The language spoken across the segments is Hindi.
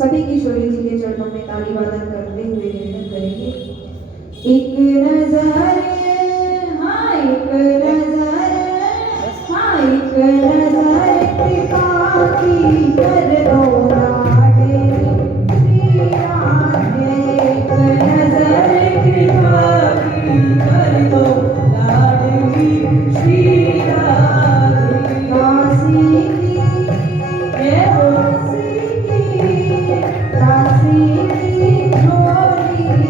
सभी किशोरी जी के चरणों में ताली वादन करते हुए निवेदन करेंगे। एक नजर, हाँ एक नजर, हाँ एक नजर कृपा की कर दो लाडे श्री राधे। एक नजर कृपा की कर दो लाडली श्री राधे। काशी की जय हो, काशी की झोली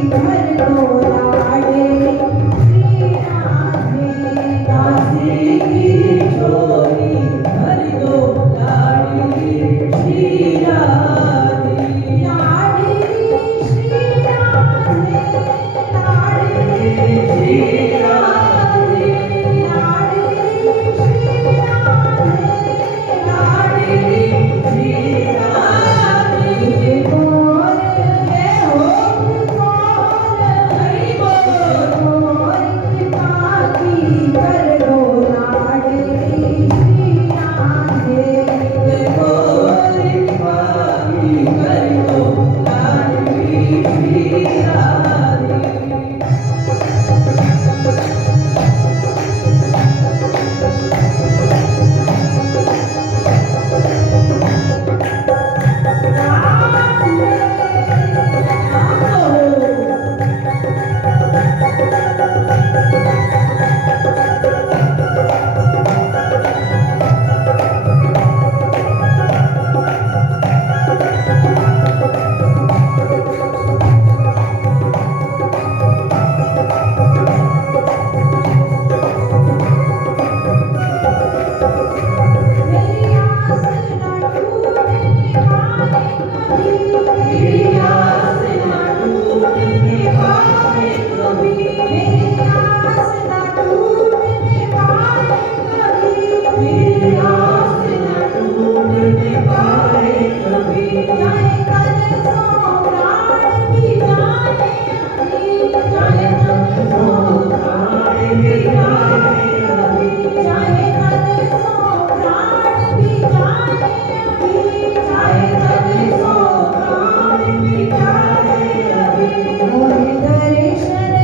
मेरी आस ना टूटने पाए कभी, मेरी आस ना टूटने पाए कभी, मेरी आस ना टूटने पाए कभी। चाहे कल सो प्राण भी जाए अभी, चाहे कल सो प्राण भी जाए अभी, चाहे कल सो प्राण भी जाए अभी, चाहे कल सो प्राण भी जाए अभी। मोहे दर्शन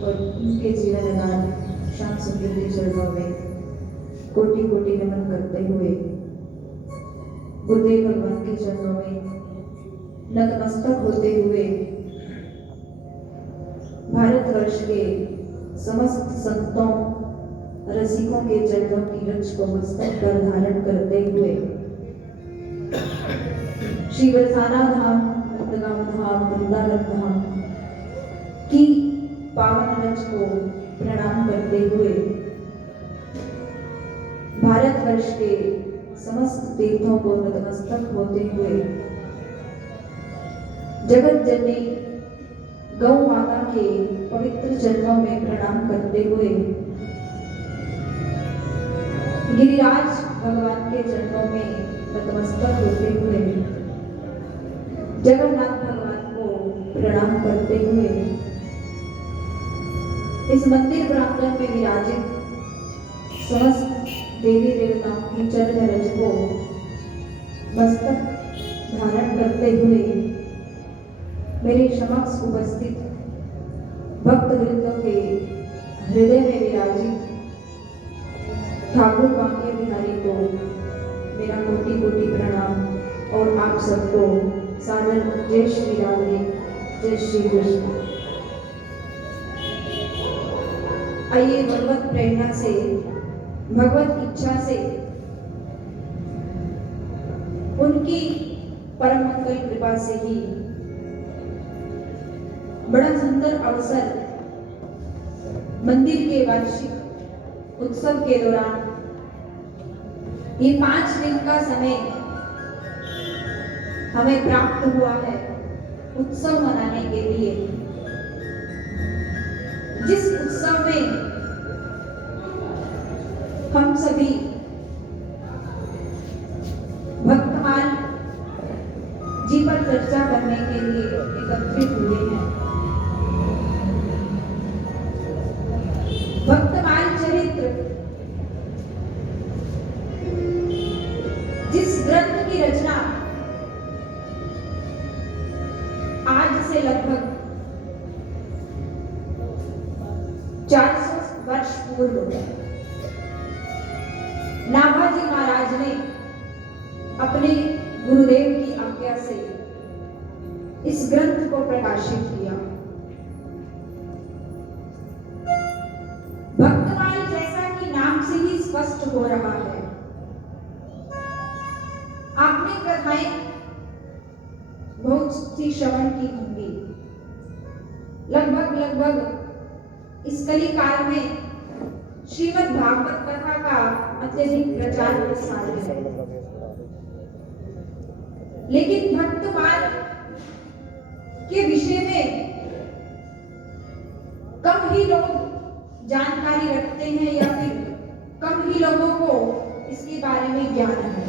और उनके जीवन आधार श्याम सुंदर के चरणों में कोटि कोटि नमन करते हुए गुरुदेव भगवान के चरणों में नतमस्तक होते हुए भारतवर्ष के समस्त संतों रसिकों के चरणों की रक्ष को मस्तक पर धारण करते हुए श्री बरसाना धाम, नंदगांव धाम, वृंदावन धाम की पावन रज को प्रणाम करते हुए भारतवर्ष के समस्त तीर्थों को नतमस्तक होते हुए जगत जननी गौ माता के पवित्र चरणों में प्रणाम करते हुए गिरिराज भगवान के चरणों में नतमस्तक होते हुए जगन्नाथ भगवान को प्रणाम करते हुए इस मंदिर प्रांगण में विराजित समस्त देवी देवताओं की चरण रज को मस्तक धारण करते हुए मेरे समक्ष उपस्थित भक्त वृंदों के हृदय में विराजित ठाकुर बांके बिहारी को मेरा कोटि कोटि प्रणाम और आप सबको सादर जय श्री राधे, जय श्री कृष्ण। आइए भगवत प्रेरणा से, भगवत इच्छा से, उनकी परम मंगल कृपा से ही बड़ा सुंदर अवसर मंदिर के वार्षिक उत्सव के दौरान ये 5 दिन का समय हमें प्राप्त हुआ है उत्सव मनाने के लिए। जिस उत्सव में हम सभी भक्तमाल जी पर चर्चा करने के लिए एकत्रित हुए हैं। भक्तमाल चरित्र जिस ग्रंथ की रचना आज से लगभग 400 वर्ष पूर्व नाभाजी महाराज ने अपने गुरुदेव की आज्ञा से इस ग्रंथ को प्रकाशित किया। भक्तमाल जैसा कि नाम से ही स्पष्ट हो रहा है, आपने कथाएं बहुत सी श्रवण की होंगी। लगभग इस कली काल में श्रीमद् भागवत कथा का अत्यधिक प्रचार प्रसार है, लेकिन भक्तमाल के विषय में कम ही लोग जानकारी रखते हैं या फिर कम ही लोगों को इसके बारे में ज्ञान है।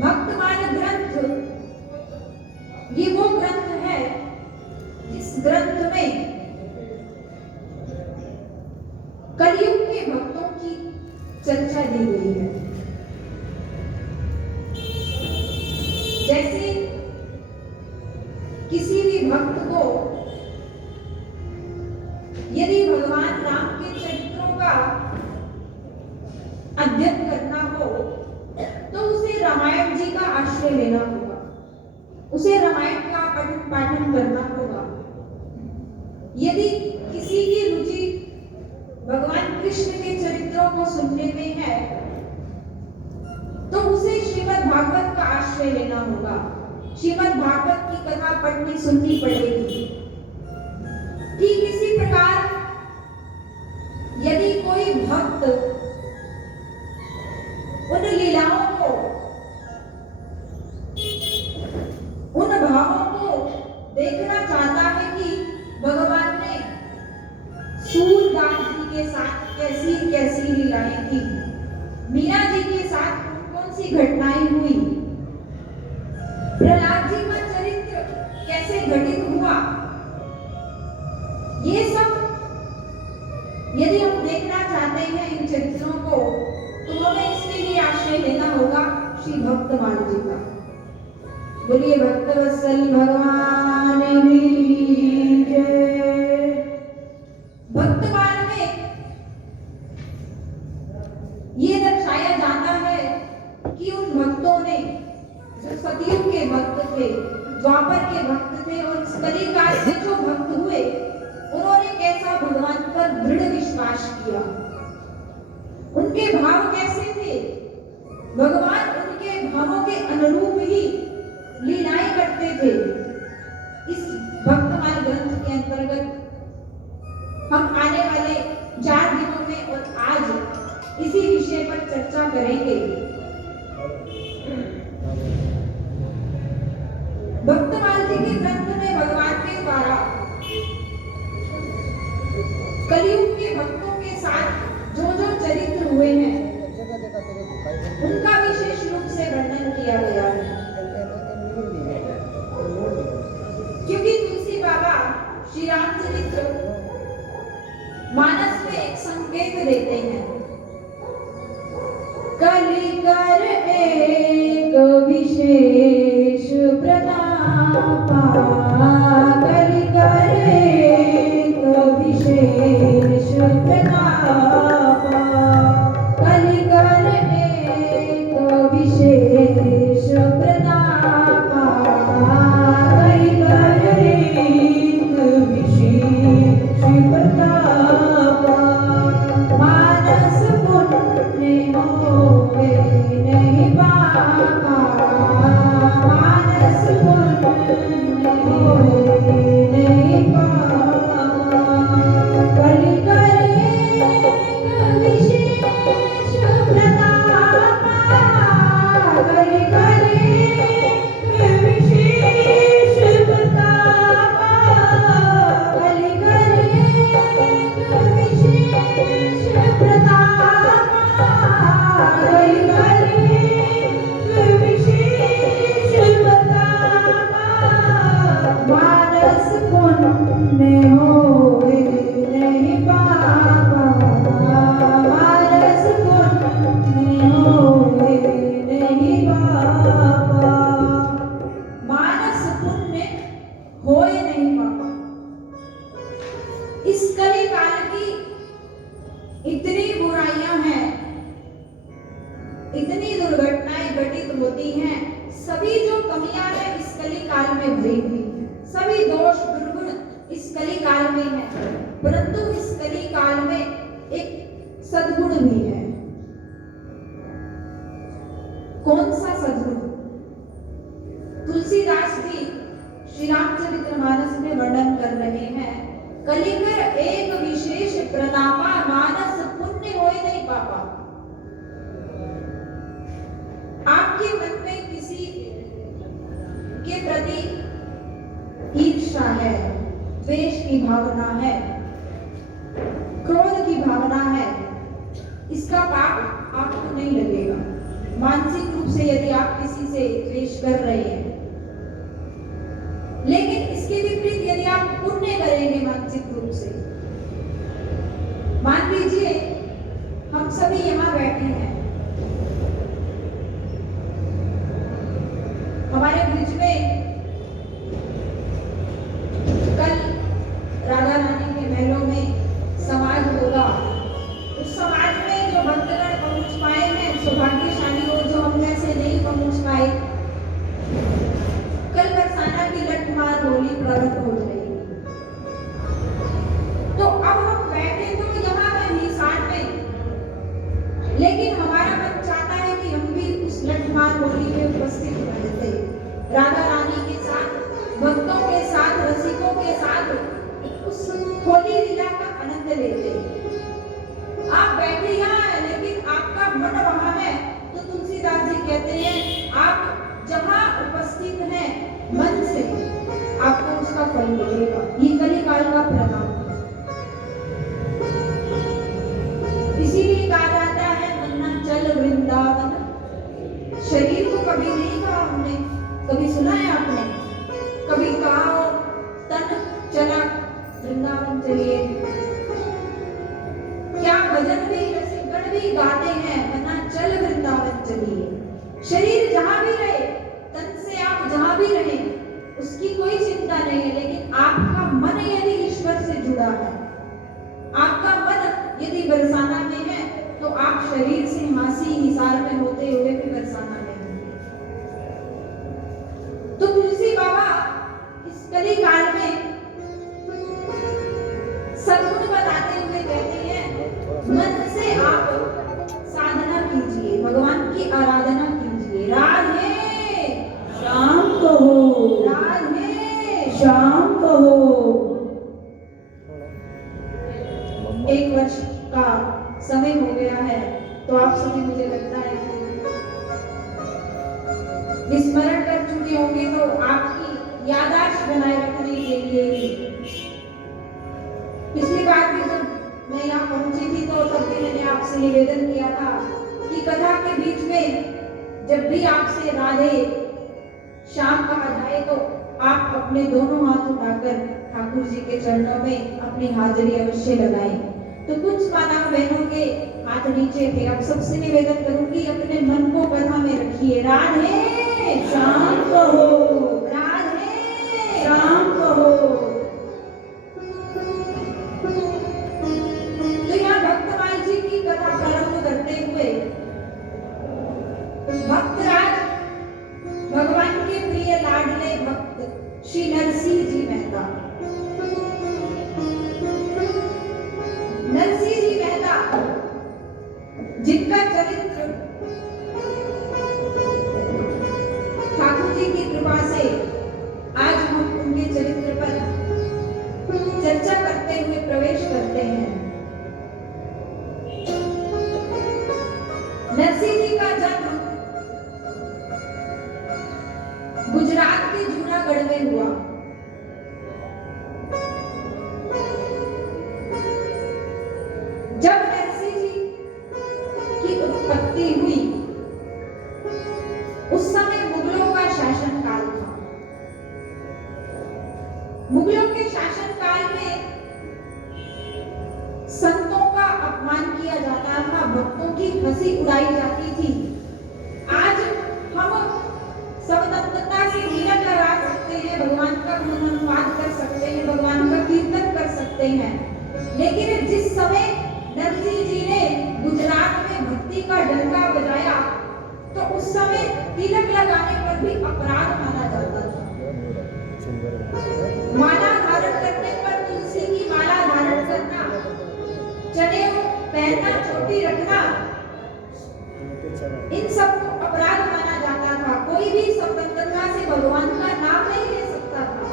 भक्तमाल ग्रंथ ये वो ग्रंथ है जिस ग्रंथ में कलयुग के भक्तों की चर्चा दी गई है। जैसे किसी भी भक्त को यदि भगवान राम के चरित्रों का अध्ययन करना हो तो उसे रामायण जी का आश्रय लेना होगा, उसे रामायण का पठन पाठन करना होगा। यदि किसी की रुचि भगवान कृष्ण के चरित्रों को सुनने में है तो उसे श्रीमद् भागवत का आश्रय लेना होगा, श्रीमद् भागवत की कथा पढ़नी सुननी पड़ेगी। ठीक इसी प्रकार यदि कोई भक्त उन लीलाओं को, उन भावों को देखना चाहता है कि भगवान ने सूरदास जी के साथ कैसी कैसी लीलाएं की, मीरा जी के साथ कौन सी घटनाएं हुई, प्रहलाद जी का चरित्र कैसे घटित हुआ, ये सब यदि हम देखना चाहते हैं इन चरित्रों को तो हमें इसके लिए आश्रय लेना होगा श्री भक्तमाल जी का। बोलिए भक्तवत्सल भगवान की जय। इसी विषय पर चर्चा करेंगे। भक्तमाल जी के ग्रंथ में भगवान के द्वारा कलयुग के भक्तों के साथ जो जो चरित्र हुए हैं उनका विशेष रूप से वर्णन किया गया है। क्योंकि तुलसी बाबा श्री रामचरित्र मानस में एक संकेत देते हैं, कलिकर एक विशेष प्रतापा, कलिकर एक विशेष प्रतापा, कलिकर एक विशेष प्रतापा, कलिकर एक विशेष प्रतापा, मानस पुण्य होवे नहीं पापा, मानस पुण्य होवे नहीं पापा, कलिकर एक विशेष प्रतापा, कलिकर एक विशेष प्रतापा, कलिकर एक विशेष प्रतापा, कलिकर एक विशेष प्रतापा, मानस पुण्य होवे नहीं पापा, मानस पुण्य होवे नहीं पापा, मानस पुण्य होए नहीं पापा। इस कली काल की इतनी बुराइयां हैं, इतनी दुर्घटनाएं घटित होती हैं, सभी जो कमियां हैं इस कली काल में भरी हुई हैं, सभी दोष दुर्गुण इस कली काल में है, परंतु इस कली काल में एक सद्गुण भी है। कौन सा सद्गुण? तुलसीदास जी श्री रामचरितमानस में वर्णन कर रहे हैं, कलिकर एक विशेष प्रतापा, मानस पुण्य होए नहीं पापा। आपके मन में किसी के प्रति ईर्ष्या है, द्वेष की भावना है, क्रोध की भावना है, इसका पाप आपको नहीं लगेगा। मानसिक रूप से यदि आप किसी से द्वेष कर रहे हैं, लेकिन इसके विपरीत यदि आप पुण्य करेंगे मानसिक रूप से, मान लीजिए हम सभी यहाँ बैठे हैं, हमारे बीच में कल राधा रानी के महलों में समाज होगा, उस समाज में जो भक्तगण पहुंच पाए हैं सौभाग्यशाली हो, जो हम में से नहीं पहुंच पाए, कल बरसाना की लठमार होली प्रारंभ हो जाएगी। तो अब हम बैठे तो यहाँ है निशान में, लेकिन हमारा मन चाहता है कि हम भी उस लठमार होली में उपस्थित रहते, राधा रानी के साथ, भक्तों के साथ, रसिकों के साथ उस होली लीला का आनंद लेते। आप बैठे यहाँ हैं, लेकिन आपका मन वहां है, तो तुलसीदास जी कहते हैं आप जहां उपस्थित हैं मन से, आपको उसका फल मिलेगा। ये कलिकाल का प्रताप है। इसीलिए कहा जाता है मन्ना चल वृंदावन, शरीर को कभी नहीं कहा हमने, कभी सुना है आपने? कभी कहा हो तन चला वृंदावन चलिए? क्या भजन भी रसिकगण भी गाते हैं, मन्ना चल वृंदावन चलिए। शरीर जहां भी रहे, तन से आप जहां भी रहे, उसकी कोई चिंता नहीं है, लेकिन आपका मन यदि ईश्वर से जुड़ा है, आपका मन यदि बरसाना में है, तो आप शरीर से हासी हिसार में होते हुए भी बरसाना में होंगे। तो तुलसी बाबा इस कली काल में सद्गुण बताते हुए कहते हैं, मन से आप साधना कीजिए, भगवान की आराधना कीजिए। राधे शाम को हो, राधे शाम को हो। एक वर्ष का समय हो गया है तो आप सभी मुझे लगता है विस्मरण कर चुके होंगे, तो आपकी याददाश्त बनाए रखने के लिए पिछली बार भी जब मैं यहाँ पहुंची थी तो तब भी मैंने आपसे निवेदन किया था कि कथा के बीच में जब भी आपसे राधे श्याम कहा जाए तो आप अपने दोनों हाथ उठाकर ठाकुर जी के चरणों में अपनी हाजिरी अवश्य लगाएं। तो कुछ माता बहनों के हाथ नीचे थे। अब सबसे निवेदन करूंगी अपने मन को कथा में रखिए। राधे श्याम कहो, राधे श्याम कहो। तो यहाँ भक्तमाल जी की कथा प्रारंभ करते हुए भक्तराज भगवान के प्रिय लाडले भक्त श्री नरसिंह जी मेहता, नरसिंह जी मेहता जिनका चरित्र ठाकुर जी की कृपा से आज हम उनके चरित्र पर चर्चा करते हुए प्रवेश करते हैं। नरसिंह जी का जन्म गुजरात के जूनागढ़ में हुआ। जब नरसिंह जी की उत्पत्ति हुई उस समय मुगलों का शासन काल था। मुगलों के शासन काल में संतों का अपमान किया जाता था, भक्तों की हंसी उड़ाई जाती थी। आज हम स्वतंत्रता से तिलक लगा सकते हैं, भगवान का गुणगान कर सकते हैं, भगवान का कीर्तन कर सकते हैं, लेकिन जिस समय नरसिंह जी ने गुजरात में भक्ति का डंका बजाया तो उस समय तिलक लगाने पर भी अपराध माना जाता था। माला धारण करने पर तुलसी की माला धारण करना, जनेऊ पहनना, चोटी रखना, इन सब को अपराध माना जाता था। कोई भी स्वतंत्रता से भगवान का नाम नहीं ले सकता था,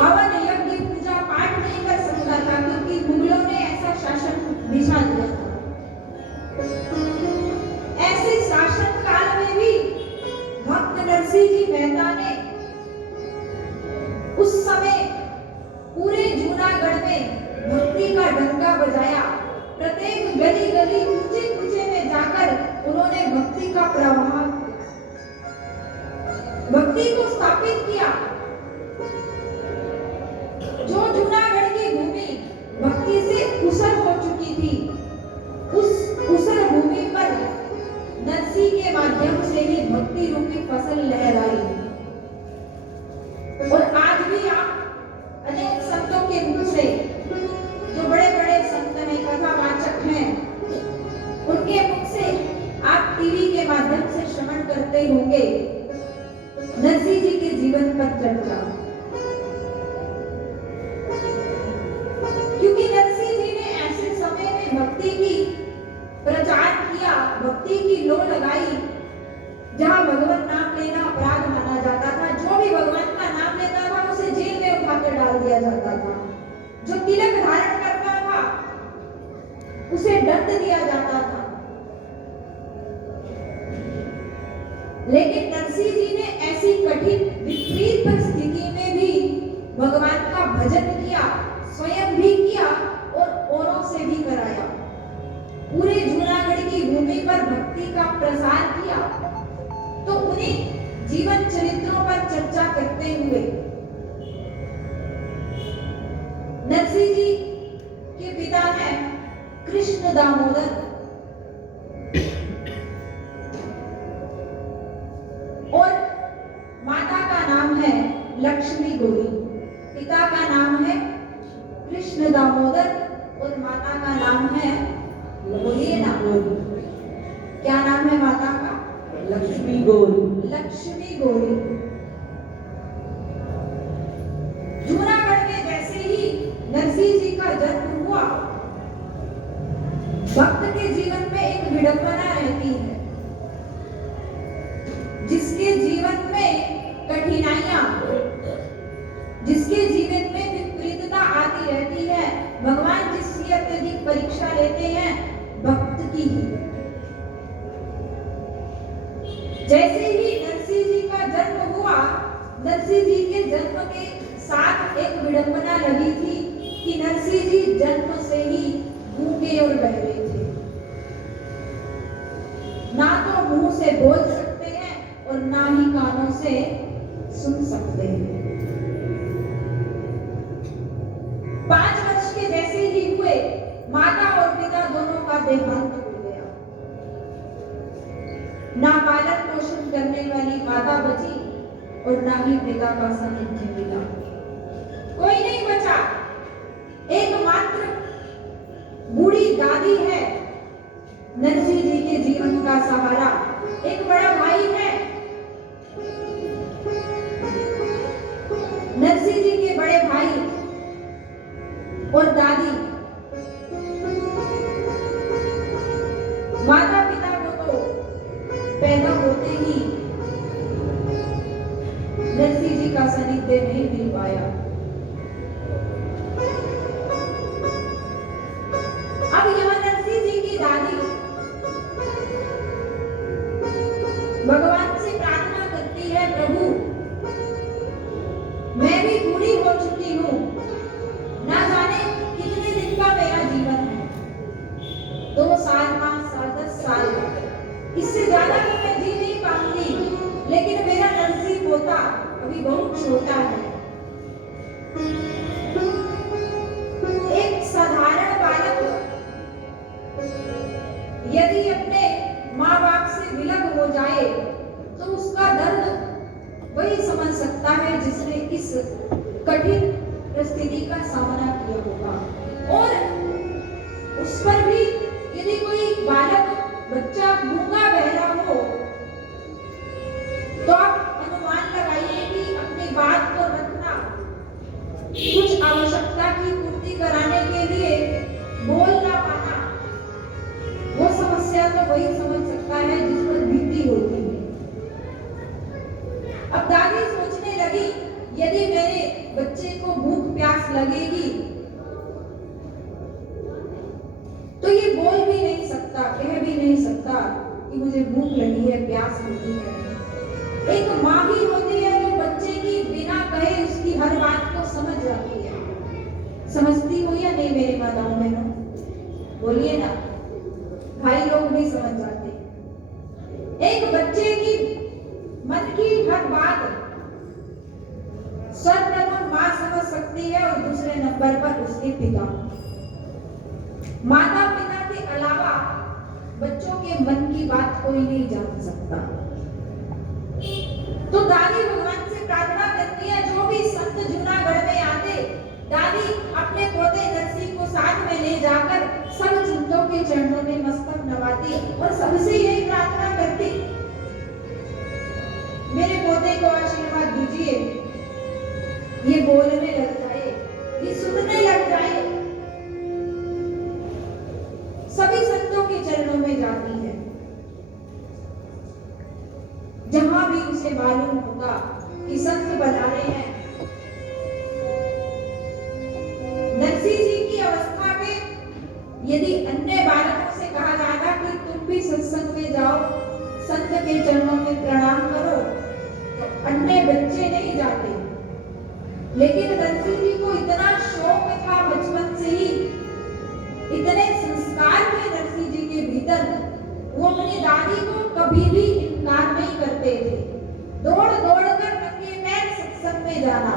हवन यज्ञ पूजा पाठ नहीं कर सकता था, क्योंकि मुगलों ने ऐसा शासन बिछा दिया था। ऐसे शासन काल में भी भक्त नरसिंह जी मेहता ने उस समय पूरे जूनागढ़ में भक्ति का डंका बजाया। प्रत्येक गली गली ऊंचे ऊंचे में जाकर उन्होंने भक्ति का प्रवाह, भक्ति को स्थापित किया। जो जूनागढ़ की भूमि भक्ति से ऊसर हो चुकी थी, उस ऊसर भूमि पर नरसिंह के माध्यम से ही भक्ति रूपी फसल लहराई। और आज भी आप अनेक संतों के मुख से, जो बड़े बड़े संत हैं, कथावाचक हैं, उनके मुख से आप टीवी के माध्यम से श्रवण करते होंगे नरसिंह जी के जीवन पर चर्चा। क्योंकि नरसिंह जी ने ऐसे समय में भक्ति की प्रचार किया, भक्ति की लो लगाई, जहां भगवान नाम लेना अपराध माना जाता था। जो भी भगवान का नाम लेता था उसे जेल में उठाकर डाल दिया जाता था। जो तिलक धारण करता था उसे दंड दिया जाता था। लेकिन नरसिंह जी ने ऐसी कठिन विपरीत परिस्थिति में भी भगवान का भजन किया, स्वयं भी किया और औरों से भी कराया। पूरे जूनागढ़ की भूमि पर भक्ति का प्रसार किया। तो उन्हीं जीवन चरित्रों पर चर्चा करते हुए नरसिंह जी के पिता हैं कृष्ण दामोदर और माता का नाम है लक्ष्मी गौरी। पिता का नाम है कृष्ण दामोदर और माता का नाम है, बोलिए ना, क्या नाम है माता का? लक्ष्मी गौरी। लक्ष्मी गौरी। जूनागढ़ में जैसे ही नरसिंह जी का जन्म हुआ, भक्त के जीवन में एक विडंबना रहती है। जिसके जीवन में कठिनाइयां, जिसके जीवन में विपरीतता आती रहती है, भगवान जिसकी अत्यधिक परीक्षा लेते हैं भक्त की ही। 5 वर्ष के जैसे ही हुए माता और पिता दोनों का देहांत हो गया। ना पालन पोषण करने वाली माता बची और ना ही पिता का सानिध्य मिला। कोई नहीं बचा। एकमात्र बूढ़ी दादी है नरसिंह जी के जीवन का सहारा। एक बड़ा भाई है नरसिंह जी के बड़े भाई और दादी। माता पिता को तो पैदा होते ही नरसिंह जी का सानिध्य नहीं मिल पाया। अब यहाँ नरसिंह जी की दादी भगवान से प्रार्थना करती है, प्रभु मैं भी बूढ़ी हो चुकी हूँ, ना जाने कितने दिन का मेरा जीवन है, 2 साल, 5 साल, 10 साल, इससे ज्यादा तो मैं जी नहीं पाऊंगी, लेकिन मेरा नरसिंह पोता अभी बहुत छोटा है। एक साधारण बालक यदि अपने माँ बाप से विलग हो जाए तो उसका दर्द वही समझ सकता है जिसने इस कठिन परिस्थिति का सामना किया होगा। और उस पर भी यदि कोई बालक बच्चा गूंगा बहरा हो तो आप अनुमान लगाइए कि अपनी बात को रखना, कुछ आवश्यकता की पूर्ति कराने के लिए बोल ना पाना, वो समस्या तो वही समझ सकता है जिस पर बीती होती है। अब दादी सोचने लगी, यदि मेरे बच्चे को भूख प्यास लगेगी तो ये बोल भी नहीं सकता, कह भी नहीं सकता कि मुझे भूख लगी है, प्यास लगी है। एक माँ ही होती है जो बच्चे की बिना कहे उसकी हर बात को समझ जाती है। समझती हो या नहीं मेरी माताओं बहनों? बोलिए ना, भाई लोग भी समझ जाते। एक बच्चे की मन की हर बात सर्वप्रथम माँ समझ सकती है और दूसरे नंबर पर उसके पिता। माता पिता के अलावा बच्चों के मन की बात कोई नहीं जान सकता। तो दादी भगवान से प्रार्थना करती है, जो भी संत जूनागढ़ में आते, दादी अपने पोते नरसिंह को साथ में ले जाकर सब संतों के चरणों में मस्तक नवाती और सबसे यही प्रार्थना करती, मेरे पोते को आशीर्वाद दीजिए, ये बोलने लग जाए, ये सुनने लग जाए। सभी संतों के चरणों में जाती है। जहां भी उसे मालूम होगा कि संत बजारे हैं। नरसिंह जी की अवस्था में यदि अन्य बालकों से कहा जाता कि तुम भी सत्संग में जाओ, संत के चरणों में प्रणाम करो, तो अन्य बच्चे नहीं जाते। लेकिन नरसिंह जी को इतना शौक था बचपन से ही, इतने संस्कार थे नरसिंह जी के भीतर, वो अपनी दादी को कभी भी इनकार नहीं करते थे। दौड़ दौड़ कर नंगे पैर सत्संग में जाना,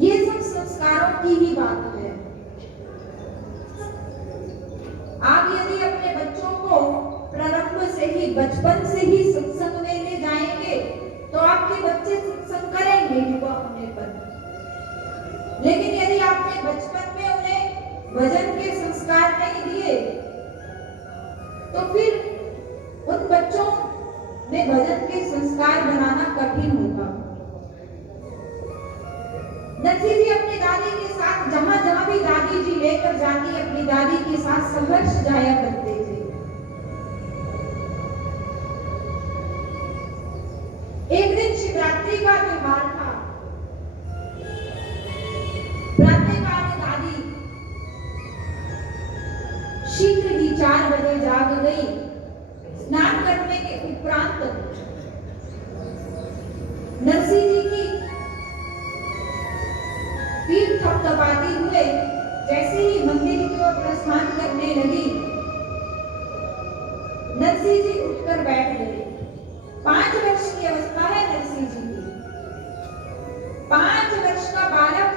ये सब संस्कारों की ही बात है। आप यदि अपने बच्चों को प्रारंभ से ही, बचपन से ही सत्संग में ले जाएंगे तो आपके बच्चे सत्संग करेंगे युवा होने पर। लेकिन यदि आपने बचपन में उन्हें भजन के संस्कार नहीं दिए तो फिर उन बच्चों में भजन के संस्कार बनाना कठिन होगा। नरसिंह जी अपनी दादी के साथ जहां जहां भी दादी जी लेकर जाती, अपनी दादी के साथ संघर्ष जाया करते थे। एक दिन शिवरात्रि का त्योहार था। प्रातःकाल दादी शीघ्र ही 4 बजे जाग गई। स्नान करने के उपरांत नरसिंह जी की पीठ थपथपाती हुए जैसे ही मंदिर की ओर प्रस्थान करने लगी, नरसिंह जी उठकर बैठ गए। 5 वर्ष की अवस्था है नरसिंह जी की। 5 वर्ष का बालक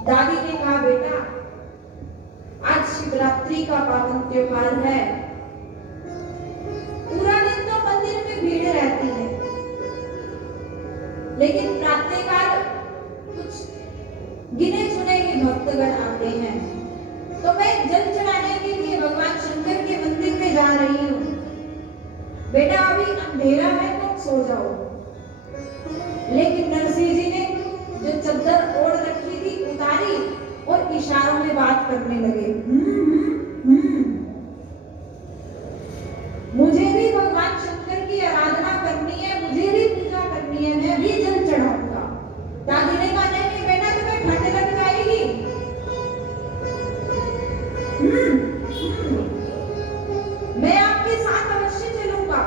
दादी ने कहा, बेटा आज शिवरात्रि का पावन त्योहार है, पूरा दिन तो मंदिर में भीड़ रहती है, लेकिन प्रातःकाल कुछ गिने चुने ही भक्तगण आते हैं, तो मैं जल चढ़ाने के लिए भगवान शंकर के मंदिर में जा रही हूँ। बेटा अभी अंधेरा है तो सो जाओ। लेकिन नरसिंह जी ने जो चद्दर ओढ़ रखी थी उतारी और इशारों में बात करने लगे। मुझे भी भगवान शंकर की आराधना करनी है, मुझे भी पूजा करनी है, मैं भी जल चढ़ाऊंगा। दादी ने कहा, नहीं बेटा तुम्हें ठंड लग जाएगी। मैं आपके साथ अवश्य चलूंगा।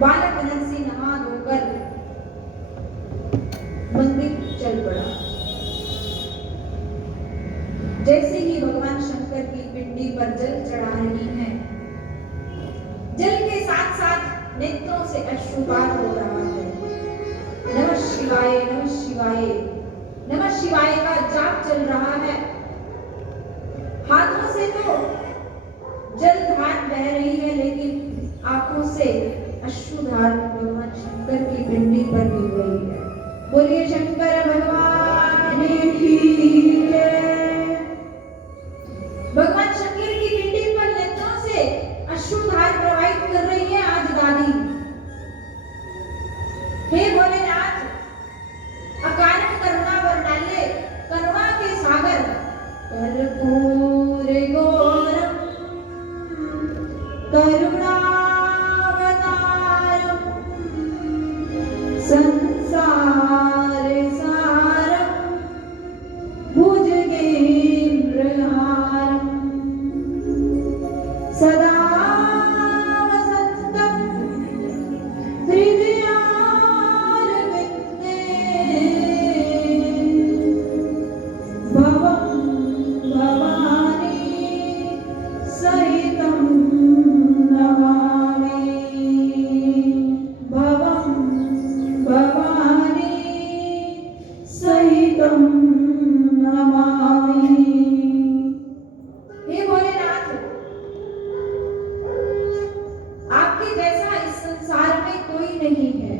बालक नरसिंह नहा धोकर मंदिर चल पड़ा। जैसे ही भगवान शंकर की पिंडी पर जल चढ़ा रही हैं, जल के साथ साथ नेत्रों से अश्रुपात हो रहा है। नमः शिवाय, नमः शिवाय, नमः शिवाय का जाप चल रहा है। हाथों से तो जलधार बह रही है, लेकिन आंखों से अश्रुधार भगवान शंकर की पिंडी पर गिर रही है। बोलिए शंकर भगवान की जय। भगवान शंकर की पिंडी पर नेत्रों से अश्रुधार प्रवाहित कर रही है आज दादी। हे भोलेनाथ, अकारण करुणा वर्णाल्य, करुणा के सागर, कर्पूर गौरम करुणावतारम संसार सारम भुजगेन्द्रहारम सदा वसन्तं हृदयारविन्दे भवं भवानी सहितं नमामि। भवं भवानी सहितं नमामि। हे भोलेनाथ, आपके जैसा इस संसार में कोई नहीं है।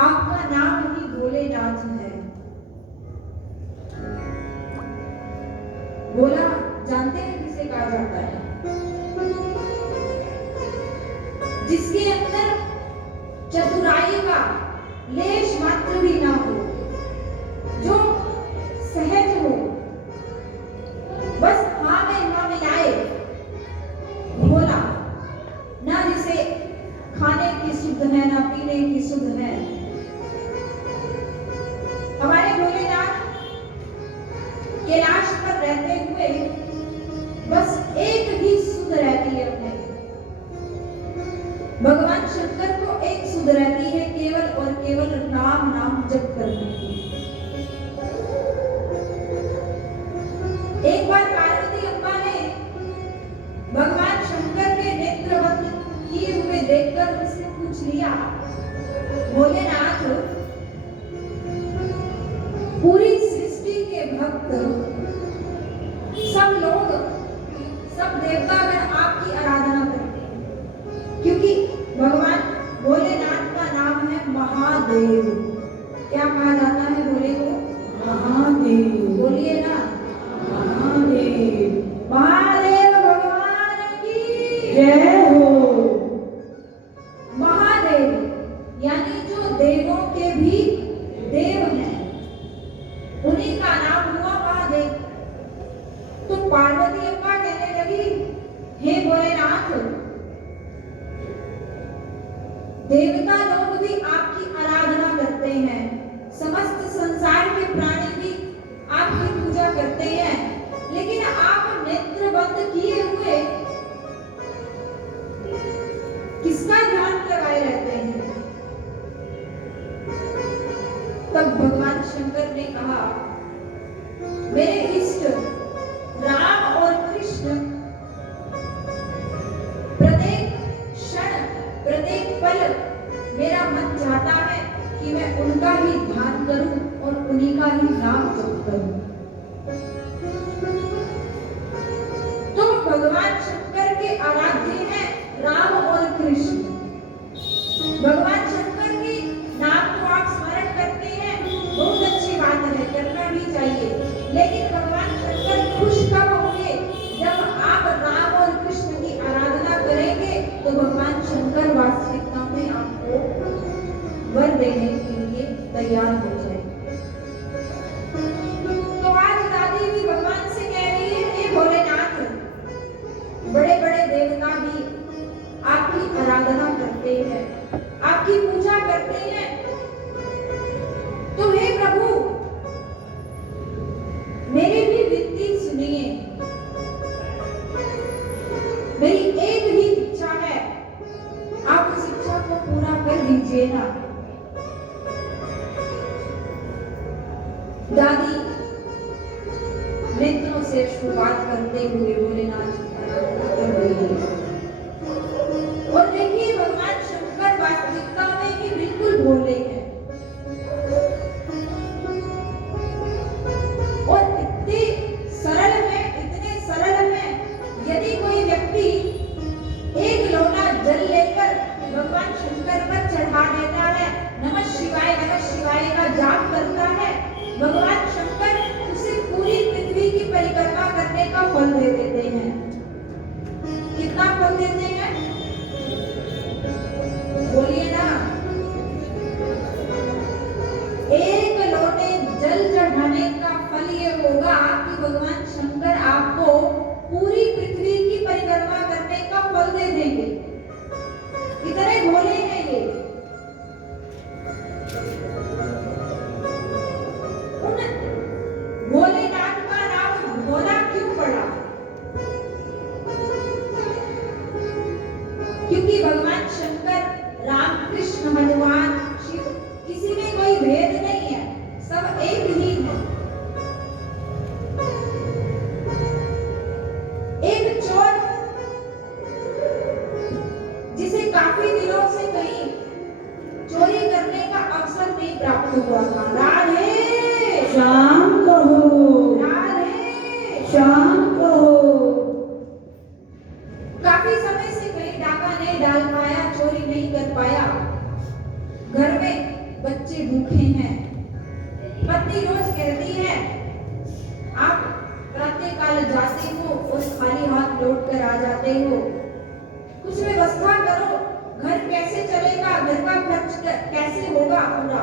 आपका नाम ही भोलेनाथ है। भोला जानते हैं किसे कहा जाता है? जिसके अंदर चतुराई का लेश मात्र भी ना हो, जो सहज हो, बस हाँ में हाँ मिलाए, भोला। ना जिसे खाने की सुध है, ना पीने की सुध है। हमारे भोलेनाथ कैलाश पर रहते हुए बस एक ही सुध रहती है उन्हें। भगवान शंकर को एक सुध रहती है, केवल और केवल राम नाम जप करने की। एक बार पार्वती अम्बा ने भगवान शंकर के नेत्र बंद किए हुए देखकर उनसे पूछ लिया, भोलेनाथ, पूरी सृष्टि के भक्त, सब लोग, सब देवतागण आपकी आराधना करते हैं, क्योंकि भगवान भोलेनाथ का नाम है महादेव। क्या कहा जाता है भोले को? महादेव। बोलिए ना, महादेव। महादेव भगवान की जय हो। महादेव यानी जो देवों के भी देव हैं, उन्हीं का नाम हुआ महादेव। तो पार्वती अम्बा कहने लगी, हे भोलेनाथ, देवता लोग भी आपकी आराधना करते हैं, समस्त संसार के प्राणी भी आपकी पूजा करते हैं, लेकिन आप नेत्र बंद किए हुए किसका ध्यान लगाए रहते हैं? तब भगवान शंकर ने कहा, मेरे इष्ट राम और कृष्ण प्रत्येक क्षण, प्रत्येक पल मेरा मन चाहता है कि मैं उनका ही ध्यान करूं और उन्हीं का ही नाम जप करूं। तो भगवान शंकर के आराध्य हैं राम और कृष्ण। भगवान शंकर के नाम को आप स्मरण करते हैं, बहुत अच्छी बात है, करना भी चाहिए। लेकिन भगवान शंकर खुश कब होंगे? जब आप राम और कृष्ण की आराधना करेंगे तो भगवान शंकर वास्तविकता में आपको वर देने के लिए तैयार हो जाए। तो आज दादी भी भगवान से कह रही है, हे भोलेनाथ, बड़े बड़े देवता भी आपकी आराधना करते हैं, आपकी पूजा करते हैं। तो हे प्रभु, मेरी भी विनती सुनिए। मेरी एक ही इच्छा है, आप उस इच्छा को पूरा कर दीजिए ना। दादी नेत्रों से शुरुआत करते हुए भोलेनाथ जी की आराधना कर रही है। और देखिए भगवान शंकर वास्तविकता में ही बिल्कुल भोले हैं और इतने सरल हैं, इतने सरल हैं। यदि कोई व्यक्ति एक लोटा जल लेकर भगवान शंकर पर चढ़ा देता है, नमः शिवाय का जाप करता है, भगवान शंकर उसे पूरी पृथ्वी की परिक्रमा करने का फल दे देते हैं। कितना फल देते हैं? बोलिए ना। एक लोटे जल चढ़ाने का फल ये होगा कि भगवान शंकर आपको पूरी पृथ्वी की परिक्रमा करने का फल दे देंगे। इतने भोले हैं ये। भोलेनाथ का नाम भोला क्यों पड़ा? क्योंकि भगवान शंकर, राम, कृष्ण, हनुमान, शिव, किसी में कोई भेद नहीं है, सब एक ही है। एक चोर जिसे काफी दिनों से कहीं चोरी करने का अवसर नहीं प्राप्त हुआ था, राधे शाम कहो, राधे शाम कहो। काफी समय से कहीं डाका नहीं डाल पाया, चोरी नहीं कर पाया, घर में बच्चे भूखे हैं। पत्नी रोज कहती है, आप प्रातः काल जाते हो और खाली हाथ लौट कर आ जाते हो, कुछ व्यवस्था करो, घर कैसे चलेगा, घर का खर्च कैसे होगा पूरा।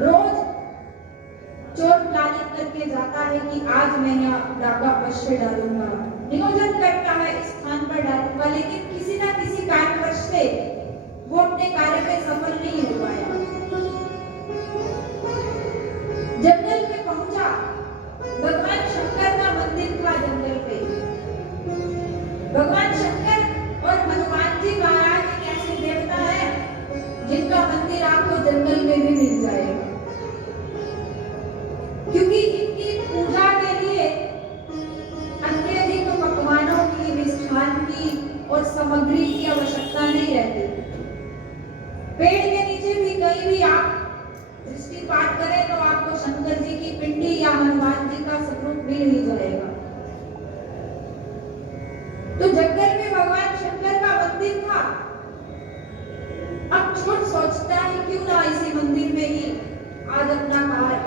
रोज चोर प्लानिंग करके जाता है कि आज मैं यहाँ डाका अवश्य डालूंगा, नियोजन करता है इस स्थान पर डालूंगा, लेकिन किसी ना किसी कारणवश से वो अपने कार्य में सफल नहीं हो पाया। जंगल में पहुंचा, भगवान शंकर का मंदिर था जंगल पे। भगवान शंकर और हनुमान जी महाराज एक ऐसे देवता है जिनका मंदिर आपको जंगल में भी मिल जाएगा, क्योंकि इनकी पूजा के लिए अत्यधिक पकवानों की, मिष्ठान की और सामग्री की आवश्यकता नहीं रहती। पेड़ के नीचे भी कहीं भी आप दृष्टिपात करें तो आपको शंकर जी की पिंडी या हनुमान जी का स्वरूप मिल ही जाएगा। तो जंगल में भगवान शंकर का मंदिर था। अब चोर सोचता है क्यों ना इसी मंदिर में ही आज अपना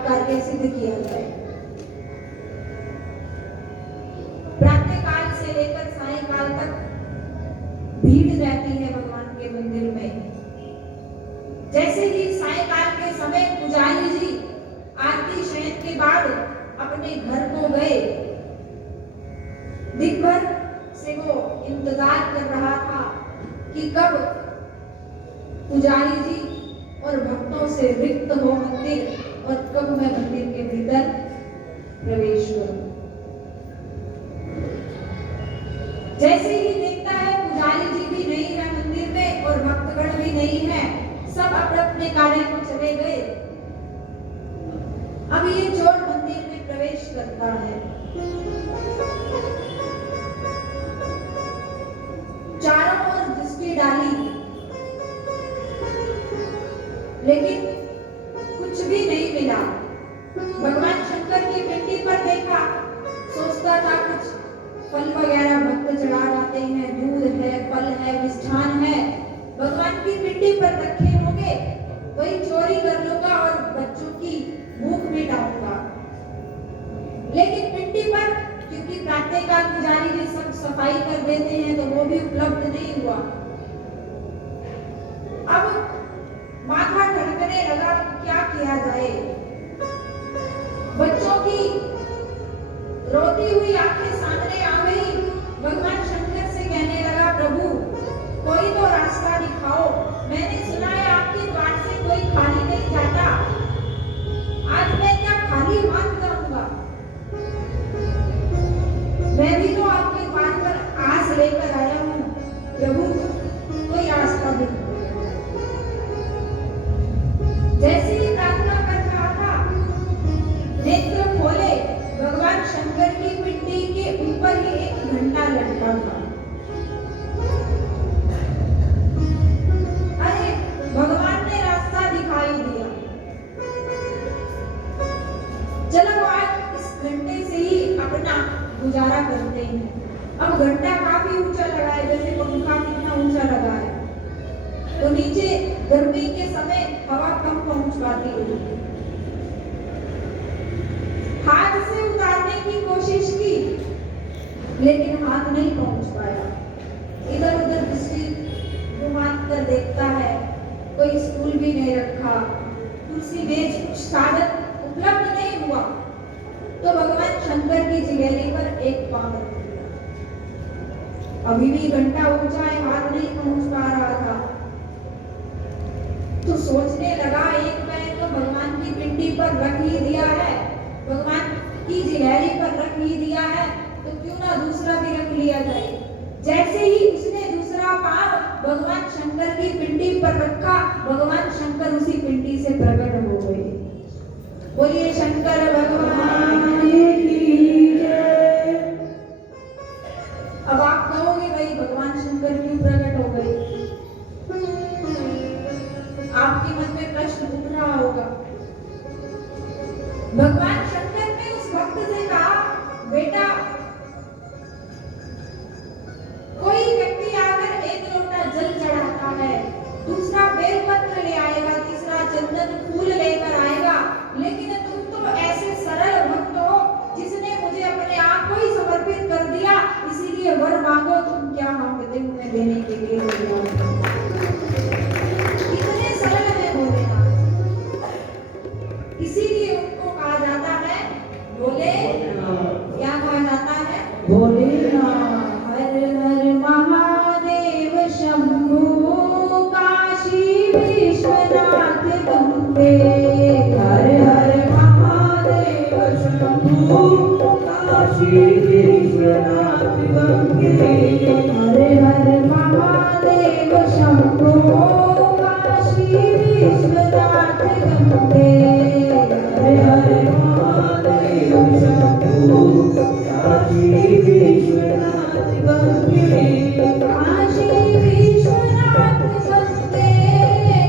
कार्य सिद्ध किया जाए। प्रातः काल से लेकर सायंकाल तक भीड़ रहती है भगवान के मंदिर में। जैसे ही सायंकाल के समय पुजारी जी आरती शयन के बाद अपने घर को गए, दिन भर से वो इंतजार कर रहा था कि कब पुजारी जी और भक्तों से रिक्त हो मंदिर और कब मैं मंदिर के भीतर प्रवेश करूं। जैसे ही देखता है पुजारी जी भी नहीं है मंदिर में और भक्तगण भी नहीं है, सब अपने अपने कार्य को चले गए। अब ये चोर मंदिर में प्रवेश करता है। चारों ओर दृष्टि डाली लेकिन कुछ भी नहीं मिला। भगवान शंकर की पिंडी पर देखा, सोचता था कुछ फल वगैरह भक्त चढ़ा जाते हैं, दूध है, फल है, मिष्ठान है, भगवान की पिंडी पर रखे होंगे, वही चोरी कर लूंगा और बच्चों की भूख मिटाऊंगा। लेकिन पिंडी पर क्योंकि प्रातःकाल पुजारी जी सब सफाई कर देते हैं तो वो भी उपलब्ध नहीं हुआ। अब माथा धड़कने लगा, क्या किया जाए। बच्चों की रोती हुई आंखें सामने आ गई। भगवान शंकर से कहने लगा, प्रभु कोई तो रास्ता दिखाओ, मैंने सुना है आपके द्वार से कोई खाली नहीं जाता, आज मैं क्या खाली हाथ जाऊंगा। मैं भी तो आपके द्वार पर आस लेकर आया हूँ, प्रभु कोई रास्ता दिखाओ। जैसे ही प्रार्थना कर रहा था, नेत्र खोले, भगवान शंकर की पिंडी के ऊपर ही एक घंटा लटका था। अरे भगवान ने रास्ता दिखाई दिया, चलो आज इस घंटे से ही अपना गुजारा करते हैं। अब घंटा काफी ऊंचा लगा है, जैसे पंखा कितना ऊंचा लगा है, तो नीचे गर्मी के समय हवा कम पहुंच पाती है। हाथ से उतारने की कोशिश की, लेकिन हाथ नहीं पहुंच पाया। इधर उधर दृष्टि घुमा कर देखता है, कोई स्टूल भी नहीं रखा, कुर्सी मेज कुछ साधन उपलब्ध नहीं हुआ। तो भगवान शंकर की जिलेबी पर एक पांव रख दिया। अभी भी घंटा ऊंचा है, हाथ नहीं पहुंच पा रहा था, तो सोचने लगा, एक पैर तो भगवान की पिंडी पर रख ही दिया है, भगवान की जिलेबी पर रख ही दिया है, तो क्यों ना दूसरा भी रख लिया जाए। जैसे ही उसने दूसरा पांव भगवान शंकर की पिंडी पर रखा, भगवान शंकर उसी पिंडी से प्रकट हो गए। बोलिए शंकर भगवान की जय। अब आप कहोगे भाई भगवान शंकर क्यों प्रकट हो गए, आपके मन में प्रश्न उठ रहा होगा। भगवान शंकर ने उस भक्त से कहा, बेटा कोई व्यक्ति आकर एक लोटा जल चढ़ाता है, दूसरा बेलपत्र ले आएगा, तीसरा चंदन फूल लेकर आएगा, लेकिन तुम तो ऐसे सरल भक्त हो जिसने मुझे अपने आप को ही समर्पित कर दिया, इसीलिए वर मांगो, तुम क्या मांगते हो मैं देने के लिए तैयार हूं। इतने सरल है भोलेनाथ, इसीलिए उनको कहा जाता है भोले। क्या कहा जाता है? भोलेनाथ। हर हर महादेव शंभु, काशी विश्वनाथ वंदे। हर हर महादेव शंभु, काशी विश्वनाथ वंदे। हर हर महादेव शंभु, काशी विश्वनाथ वंदे। हर हर महादेव शंभु, काशी विश्वनाथ वंदे। काशी विश्वनाथ वंदे,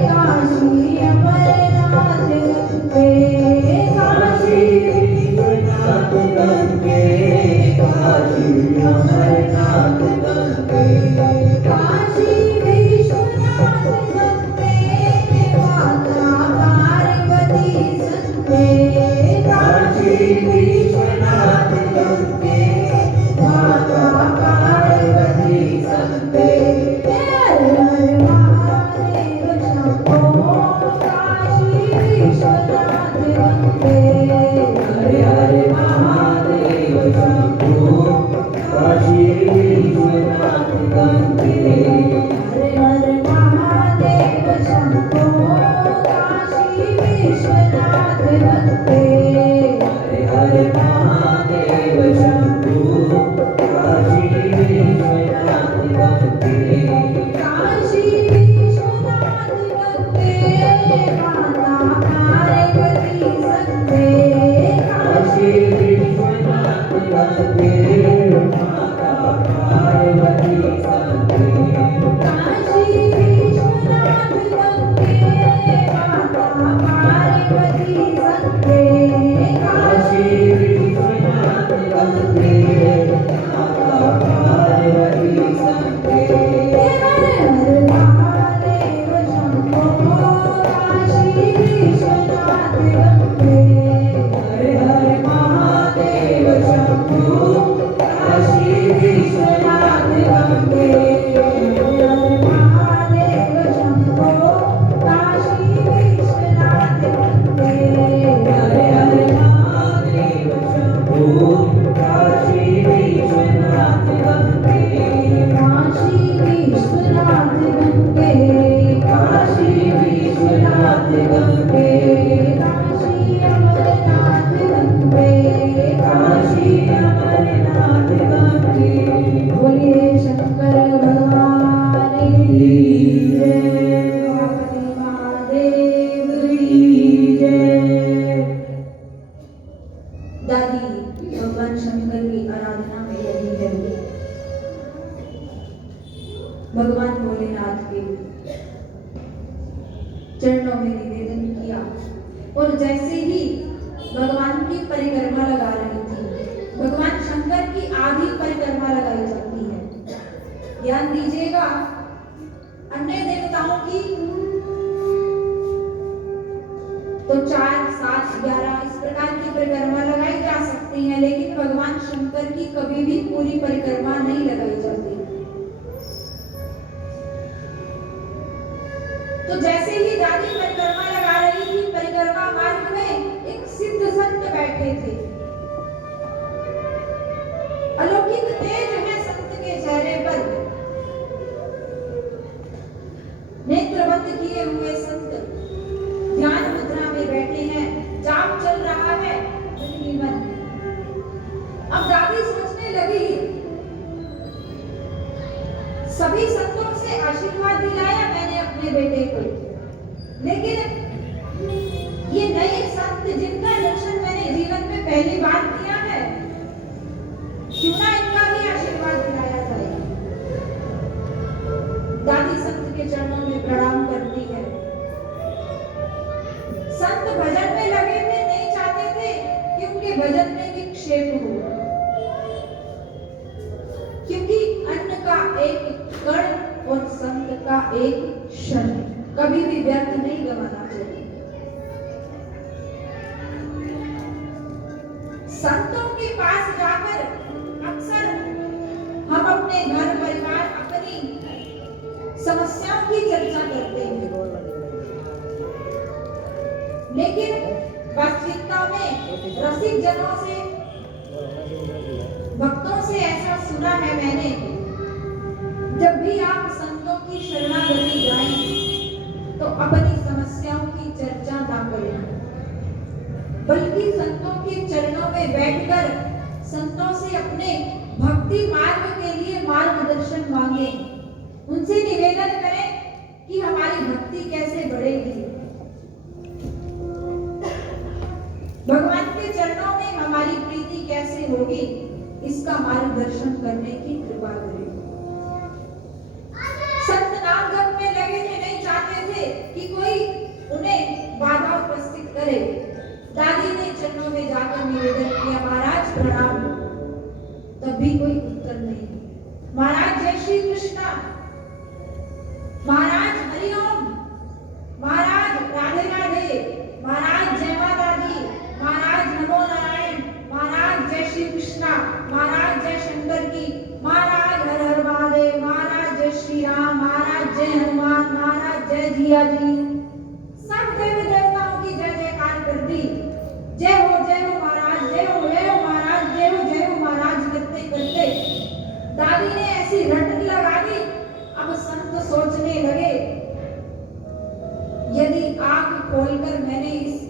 काशी अमरनाथ वंदे। काशी विश्वनाथ वंदे, काशी अमरनाथ वंदे। काशी विश्वनाथ वंदे, माता पार्वती संदे। काशी विश्वनाथ वंदे, माता पार्वती संदे। हर हर महादेव शंभो, काशी विश्वनाथ वंदे। हर हर महादेव शंभो, काशी विश्वनाथ वंदे। हर हर महादेव शंभो, काशी विश्वनाथ वंदे। हर हर महादेव शंभो, काशी विश्वनाथ वंदे। काशी विश्वनाथ वंदे, माता पार्वती संदे। काशी विश्वनाथ वंदे, माता पार्वती संदे। काशी विश्वनाथ वंदे, माता भगवान भोलेनाथ के चरणों में निवेदन किया और जैसे ही भगवान की परिक्रमा लगा रही थी, भगवान शंकर की आधी परिक्रमा लगाई जाती है। ध्यान दीजिएगा, अन्य देवताओं की तो 4, 7, 11 इस प्रकार की परिक्रमा लगाई जा सकती है, लेकिन भगवान शंकर की कभी भी पूरी परिक्रमा नहीं लगाई जाती। तो जैसे ही दादी परिक्रमा लगा रही थी, परिक्रमा मार्ग में एक सिद्ध संत बैठे थे। अलौकिक तेज है संत के चेहरे पर, नेत्र बंद किए हुए संत ध्यान मुद्रा में बैठे हैं, जाप चल रहा है मन। अब दादी सोचने लगी, सभी संतों से आशीर्वाद दिलाया मैंने अपने बेटे को, लेकिन ये नए संत जिनका दर्शन मैंने जीवन में पहली बार किया है, क्यों ना इनका भी आशीर्वाद दिलाया जाए। दादी संत के चरणों में प्रणाम करती है। संत भजन में लगे थे, नहीं चाहते थे कि उनके भजन में विक्षेप हो, क्योंकि अन्न का एक कण और संत का एक क्षण कभी भी व्यर्थ नहीं गंवाना चाहिए। संतों के पास जाकर अक्सर हम अपने घर परिवार, अपनी समस्याओं की चर्चा करते हैं, लेकिन वास्तविकता में रसिक जनों से, भक्तों से ऐसा सुना है मैंने, जब भी आप संतों की शरणागति जाएं तो अपनी समस्याओं की चर्चा ना करें, बल्कि संतों के चरणों में बैठकर संतों से अपने भक्ति मार्ग के लिए मार्गदर्शन मांगे, उनसे निवेदन करें कि हमारी भक्ति कैसे बढ़ेगी, भगवान के चरणों में हमारी प्रीति कैसे होगी, इसका मार्गदर्शन करने की कृपा करें। संत नाम जप में लगे थे, नहीं चाहते थे कि कोई उन्हें बाधा उपस्थित करे। दादी ने चरणों में जाकर निवेदन किया, महाराज प्रणाम। तब भी कोई उत्तर नहीं। महाराज जय श्री कृष्णा, महाराज हरिओम, महाराज राधे राधे, महाराज जय माता दी, महाराज नमो नारायण, महाराज जय श्री कृष्णा, महाराज जय शंकर की, महाराज हर हर महादेव, महाराज जय श्री राम, महाराज जय हनुमान, महाराज जय जिया जी। सब देवी देवताओं की जय जयकार कर दी। जय हो महाराज, जय हो महाराज, जय हो महाराज करते करते दादी ने ऐसी रटक लगा दी। अब संत सोचने लगे, यदि आंख खोलकर मैंने इस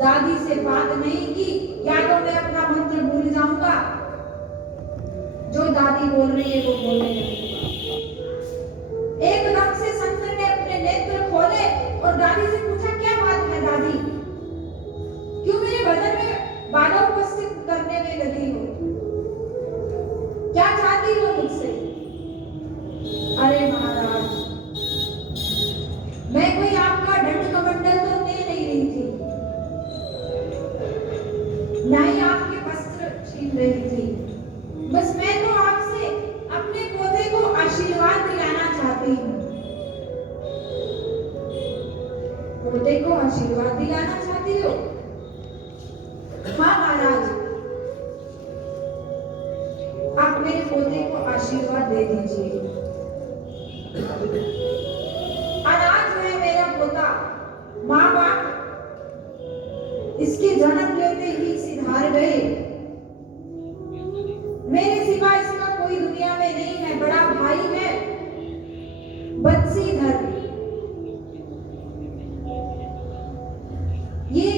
दादी से बात नहीं की, या तो मैं अपना मंत्र भूल जाऊंगा, जो दादी बोल रही है वो बोलने लगूंगा। एकदम से संत ने अपने नेत्र खोले और दादी से पूछा, क्या बात है दादी, क्यों मेरे भजन में बाधा उपस्थित करने में लगी हो, क्या चाहती हो मुझसे? अरे महाराज, मैं कोई आपका दंड कमंडल तो ले नहीं रही थी, ना ही आपके वस्त्र छीन रही थी, बस मैं तो आपसे अपने पोते को आशीर्वाद दिलाना चाहती हूँ। पोते को आशीर्वाद दिलाना चाहती हो? हाँ महाराज, आप मेरे पोते को आशीर्वाद दे दीजिए। अनाथ है मेरा पोता, माँ बाप इसके जन्म लेते ही सिधार गए, मेरे सिवा इसका कोई दुनिया में नहीं है। बड़ा भाई है बंसीधर, ये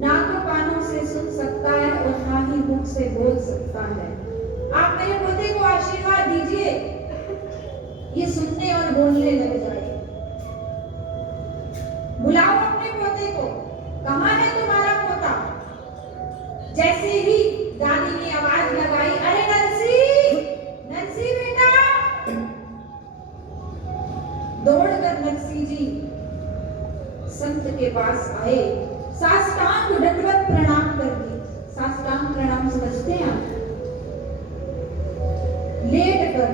ना तो कानों से सुन सकता है और ना ही मुख से बोल सकता है। आप मेरे पोते को आशीर्वाद दीजिए, ये सुनने और बोलने लग जाए। बुलाओ अपने पोते को, कहाँ है तुम्हारा पोता? जैसे ही दादी ने आवाज लगाई, अरे नरसी, नरसी बेटा, दौड़कर नरसिंह जी संत के पास आए, साष्टांग दंडवत प्रणाम कर दी। साष्टांग प्रणाम समझते हैं आप? लेट कर।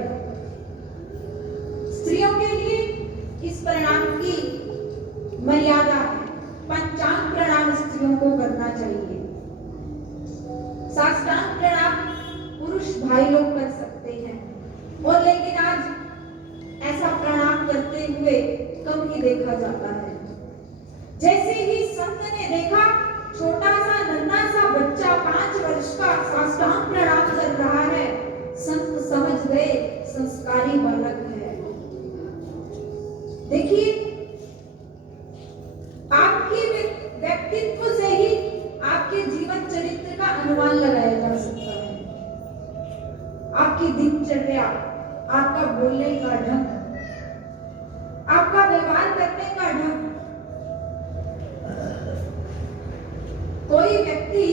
स्त्रियों के लिए इस प्रणाम की मर्यादा है, पंचांग प्रणाम स्त्रियों को करना चाहिए। साष्टांग प्रणाम पुरुष भाई लोग कर सकते हैं, और लेकिन आज ऐसा प्रणाम करते हुए कम ही देखा जाता है। जैसे ही संत ने देखा छोटा सा नन्हा सा बच्चा 5 वर्ष का साष्टांग प्रणाम कर रहा है, संत समझ गए संस्कारी बालक है। देखिए, आपके व्यक्तित्व से ही आपके जीवन चरित्र का अनुमान लगाया जा सकता है। आपकी दिनचर्या, आपका बोलने का ढंग, आपका व्यवहार करने का ढंग। कोई व्यक्ति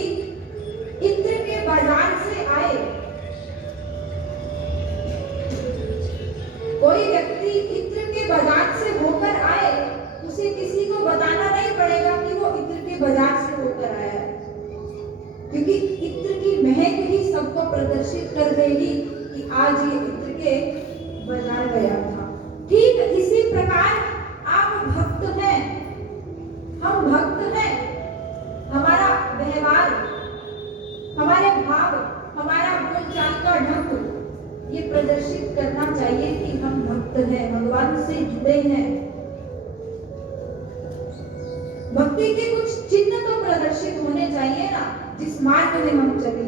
इत्र के बाजार से आए, कोई व्यक्ति इत्र के बाजार से होकर आए, उसे किसी को बताना नहीं पड़ेगा कि वो इत्र के बाजार से होकर आया है, क्योंकि इत्र की महक ही सबको प्रदर्शित कर देगी कि आज ये इत्र के बाजार गया था। ठीक इसी प्रकार आप भक्त हैं, हम भक्त हैं। हमारा व्यवहार, हमारे भाव, हमारा बोलचाल का ढंग ये प्रदर्शित करना चाहिए कि हम भक्त हैं, भगवान से जुड़े हैं। भक्ति के कुछ चिन्ह तो प्रदर्शित होने चाहिए ना, जिस मार्ग में हम चले।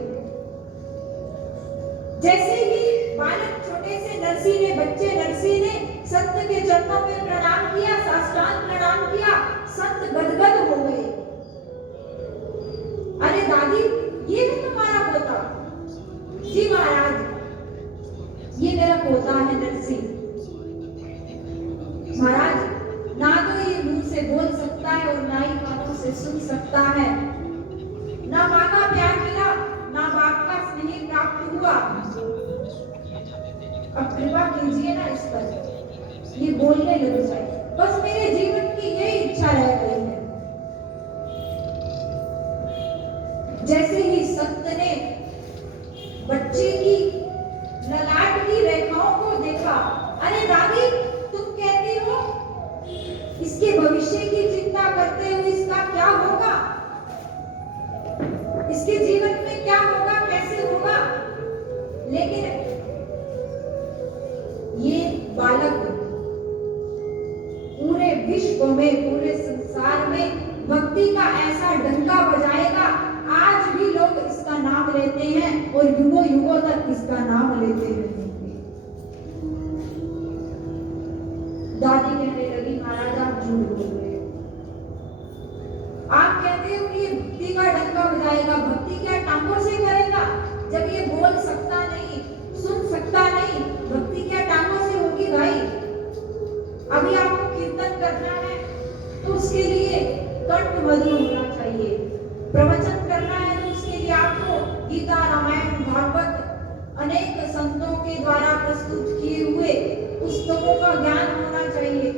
जैसे ही बालक छोटे से नरसिंह ने, बच्चे नरसिंह ने संत के चरणों में प्रणाम किया, साष्टांग प्रणाम किया, संत गदगद हो गए। अरे दादी, ये है तुम्हारा पोता? जी महाराज, ये मेरा पोता है नरसिंह। महाराज, ना तो ये मुंह से बोल सकता है और ना ही कानों से सुन सकता है। ना माँ का प्यार मिला, ना बाप का स्नेह प्राप्त हुआ। अब कृपा कीजिए ना इस पर, ये बोलने लग जाए। बस मेरे जीवन की यही इच्छा रह गई है। जैसे ही संत ने बच्चे की ललाट की रेखाओं को देखा, अरे दादी, तुम कहती हो इसके भविष्य की चिंता करते हुए इसका क्या होगा, इसके जीवन में क्या होगा, कैसे होगा। लेकिन ये बालक पूरे विश्व में, पूरे संसार में भक्ति का ऐसा डंका बजाएगा, आज भी लोग इसका नाम लेते हैं और युगों युगों तक इसका नाम लेते रहेंगे। दादी कहने लगी, महाराज आप झूठ बोल रहे हो। आप कहते हो कि ये भक्ति का डंका बजाएगा, भक्ति क्या टांगों से करेगा? जब ये बोल सकता नहीं, सुन सकता नहीं, भक्ति क्या टांगों से होगी भाई? अभी आपको कीर्तन करना है तो उसके लिए कंठ मधुर होना चाहिए। प्रवचन करना है तो उसके लिए आपको गीता, रामायण, भागवत अनेक संतों के द्वारा प्रस्तुत किए हुए पुस्तकों का ज्ञान होना चाहिए।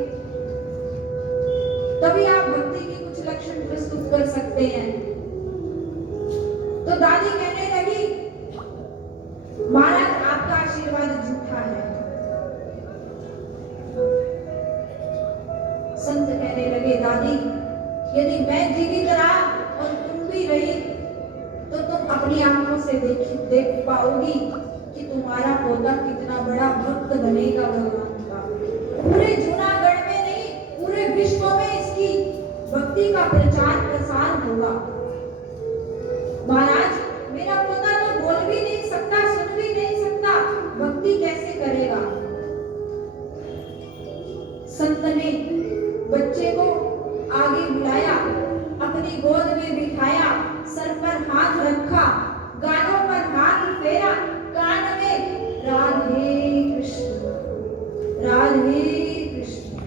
तभी आप भक्ति के कुछ लक्षण प्रस्तुत कर सकते हैं। तो दादी कहने लगी, महाराज आपका आशीर्वाद झूठा है। संत कहने लगे, दादी यदि मैं जीवित रहा और तुम भी रही तो तुम अपनी आंखों से देख पाओगी कि तुम्हारा पोता कितना बड़ा भक्त बनेगा भगवान का। पूरे जूनागढ़ में नहीं, पूरे विश्व में इसकी भक्ति का प्रचार प्रसार होगा। महाराज, मेरा पोता तो बोल भी नहीं सकता, सुन भी नहीं सकता, भक्ति कैसे करेगा? संत ने बच्चे को आगे बुलाया, अपनी गोद में बिठाया, सर पर हाथ रखा, गालों पर हाथ फेरा, कान में राधे कृष्ण, राधे कृष्ण।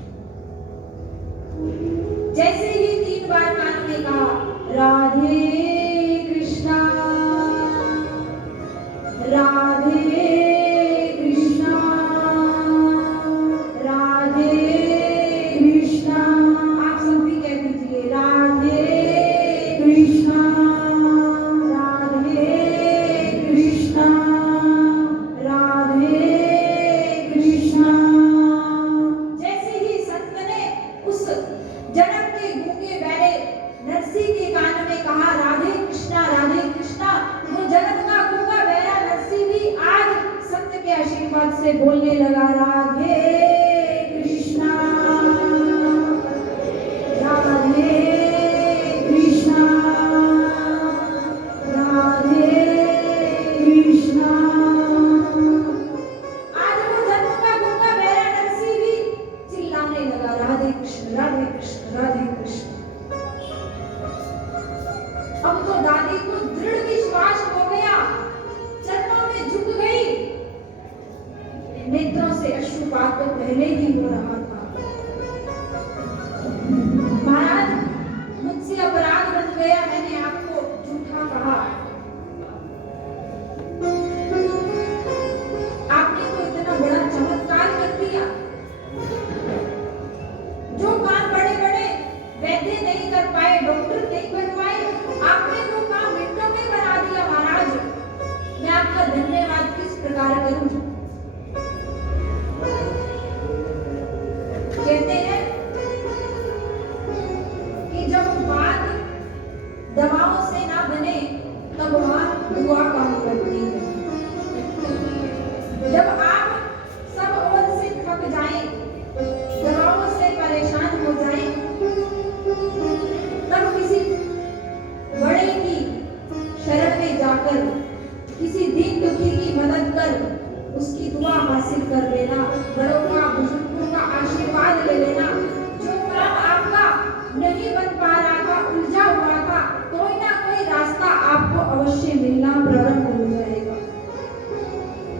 जैसे ही 3 बार कान में कहा, राधे कृष्णा, राधे कृष्णा, राधे नहीं हो रहा था। महाराज, मुझसे अपराध बन गया, मैंने आपको झूठा कहा। आपने तो इतना बड़ा चमत्कार कर दिया। जो काम बड़े बड़े वैद्य नहीं कर पाए, डॉक्टर नहीं कर पाए, आपने वो काम मिनटों में बना दिया। महाराज, मैं आपका धन्यवाद किस प्रकार करूं? कहते हैं कि जब बात दवाओं से ना बने तब वहां दुआ काम करती है। जब आप सब ओर से थक जाएं, दवाओं से परेशान हो जाएं, तब किसी बड़े की शरण में जाकर किसी दीन दुखी की मदद कर उसकी दुआ हासिल कर लेना, बड़ों का, बुजुर्गों का आशीर्वाद ले लेना। जो काम आपका नहीं बन पा रहा था, उलझा हुआ था, कोई ना कोई रास्ता आपको अवश्य मिलना प्रारंभ हो जाएगा।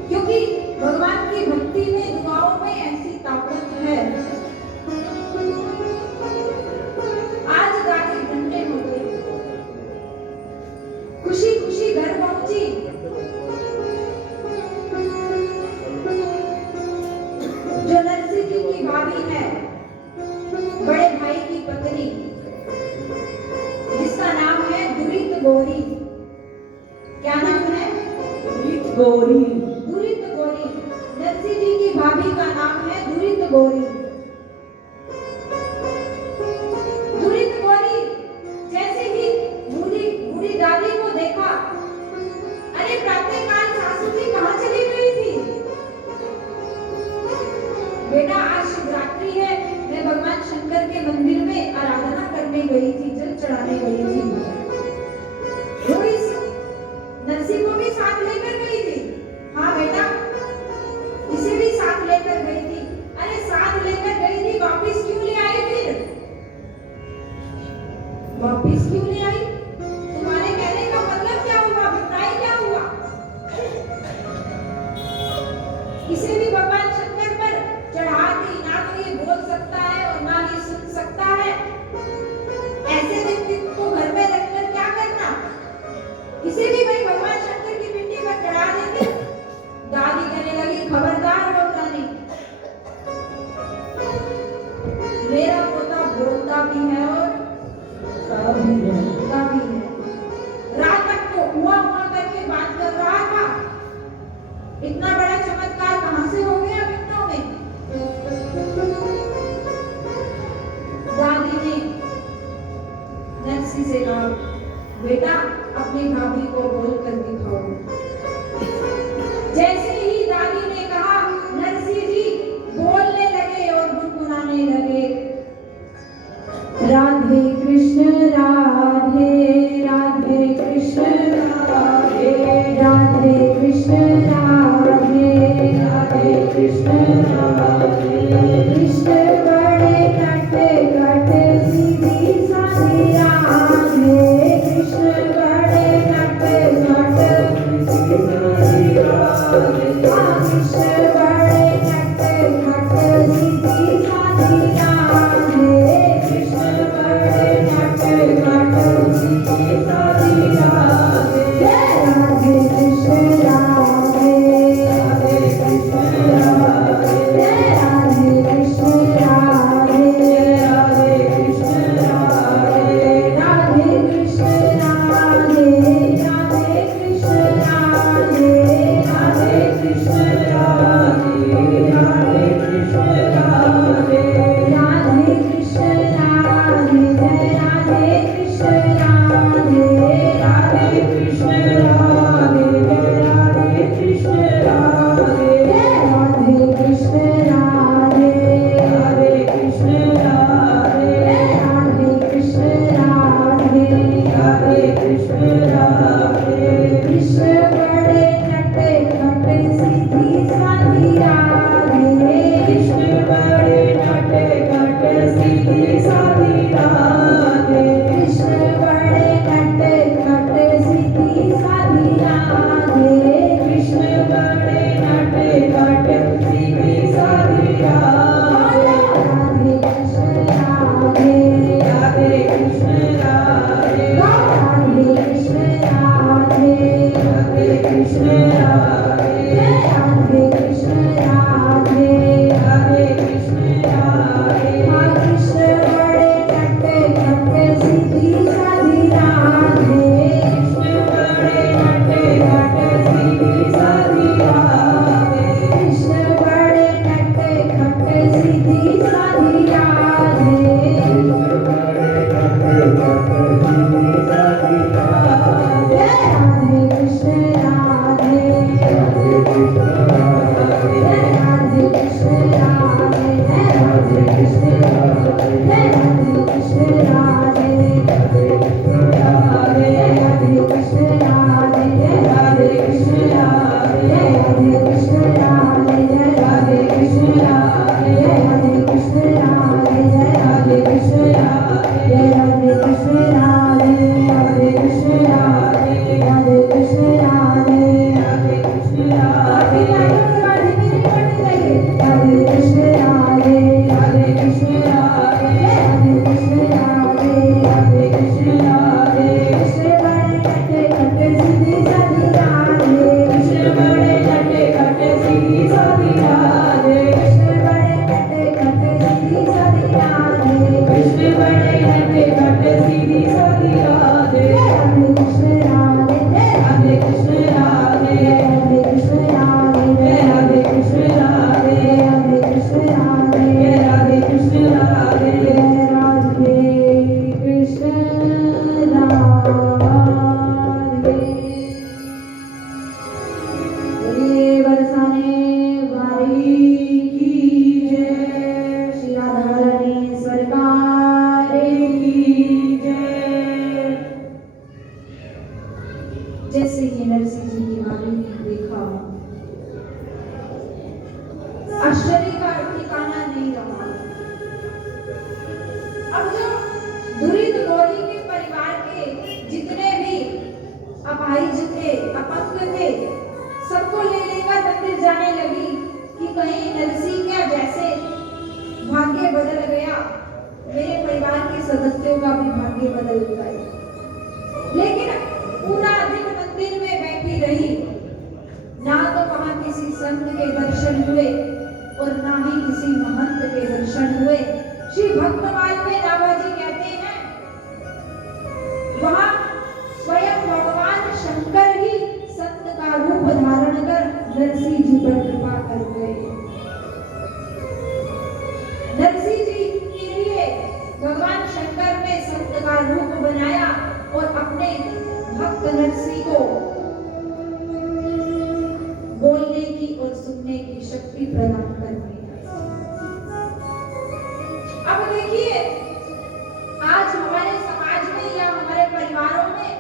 क्योंकि भगवान की भक्ति में, दुआओं में ऐसी ताकत है। आज दादी घंटे हो गई, खुशी खुशी घर पहुंची। जो नरसिंह जी की भाभी है, बड़े भाई की पत्नी, जिसका नाम है दुरित गौरी। क्या नाम है? दुरित गौरी। दुरित गौरी। नरसिंह जी की भाभी का नाम है दुरित गौरी। दुरित गौरी जैसे ही बूढ़ी दादी को देखा, अरे प्रातःकाल सासू जी कहाँ चली गई थी? बेटा, आज शिवरात्रि है, मैं भगवान शंकर के मंदिर में आराधना करने गई थी, जल चढ़ाने गई थी। वो इस नरसिंह को भी साथ लेकर गई थी। हाँ बेटा, इसे भी साथ लेकर गई थी। अरे साथ लेकर गई थी, वापिस क्यों ले आई फिर? वापिस क्यों ले आई? तुम्हारे कहने का मतलब क्या हुआ? बताइए क्या हुआ? इसे भी भगवान शंकर पर चढ़ा दी। ना तो ये बोल सकता है और ना ही सुन सकता है। ऐसे व्यक्ति को घर में रखकर क्या करना? इसे भी भाई भगवान शंकर की पिंडी पर चढ़ा देते। दादी कहने लगी, खबरदार बोलता नहीं। मेरा पोता बोलता भी है और बोलता भी है। रात तक तो हुआ करके बात कर रहा था। इतना बड़ा चमत्कार कहां से हो गया मिनटों में? दादी ने नरसिंह से कहा, बेटा अपनी भाभी को बोलकर दिखाओ। जैसे ही दादी ने कहा, नरसिंह जी बोलने लगे और गुनगुनाने लगे, राधे कृष्ण राधे राधे कृष्ण राधे राधे कृष्ण राधे राधे कृष्ण राधे। कृष्ण बड़े कटे कटे सीधी साधी राधे। कृष्ण बड़े कटे कटे सीधी साधी राधे। कृष्ण बड़े कटे कटे सीधी साधी राधे। कृष्ण बड़े कटे कटे सीधी साधी राधे। राधे कृष्ण राधे राधे कृष्ण राधे राधे कृष्ण राधे राधे कृष्ण राधे राधे कृष्ण राधे राधे कृष्ण राधे राधे कृष्ण राधे राधे कृष्ण राधे अब जो दुरित गौरी के परिवार के जितने भी अपाहिज थे, अपंग थे, सबको ले लेकर मंदिर जाने लगी कि कहीं नरसी क्या जैसे भाग्य बदल गया, मेरे परिवार के सदस्यों का भी भाग्य बदल जाए। लेकिन पूरा दिन मंदिर में बैठी रही, ना तो वहां किसी संत के दर्शन हुए और ना ही किसी महंत के दर्शन हुए। श्री भक्तमाल में नाभाजी कहते हैं वहां स्वयं भगवान शंकर ही संत का रूप धारण कर नरसी जी पर कृपा कर गए। नरसी जी के लिए भगवान शंकर ने संत का रूप बनाया और अपने भक्त नरसी को बोलने की और सुनने की शक्ति प्रदान करनी है। अब देखिए, आज हमारे समाज में या हमारे परिवारों में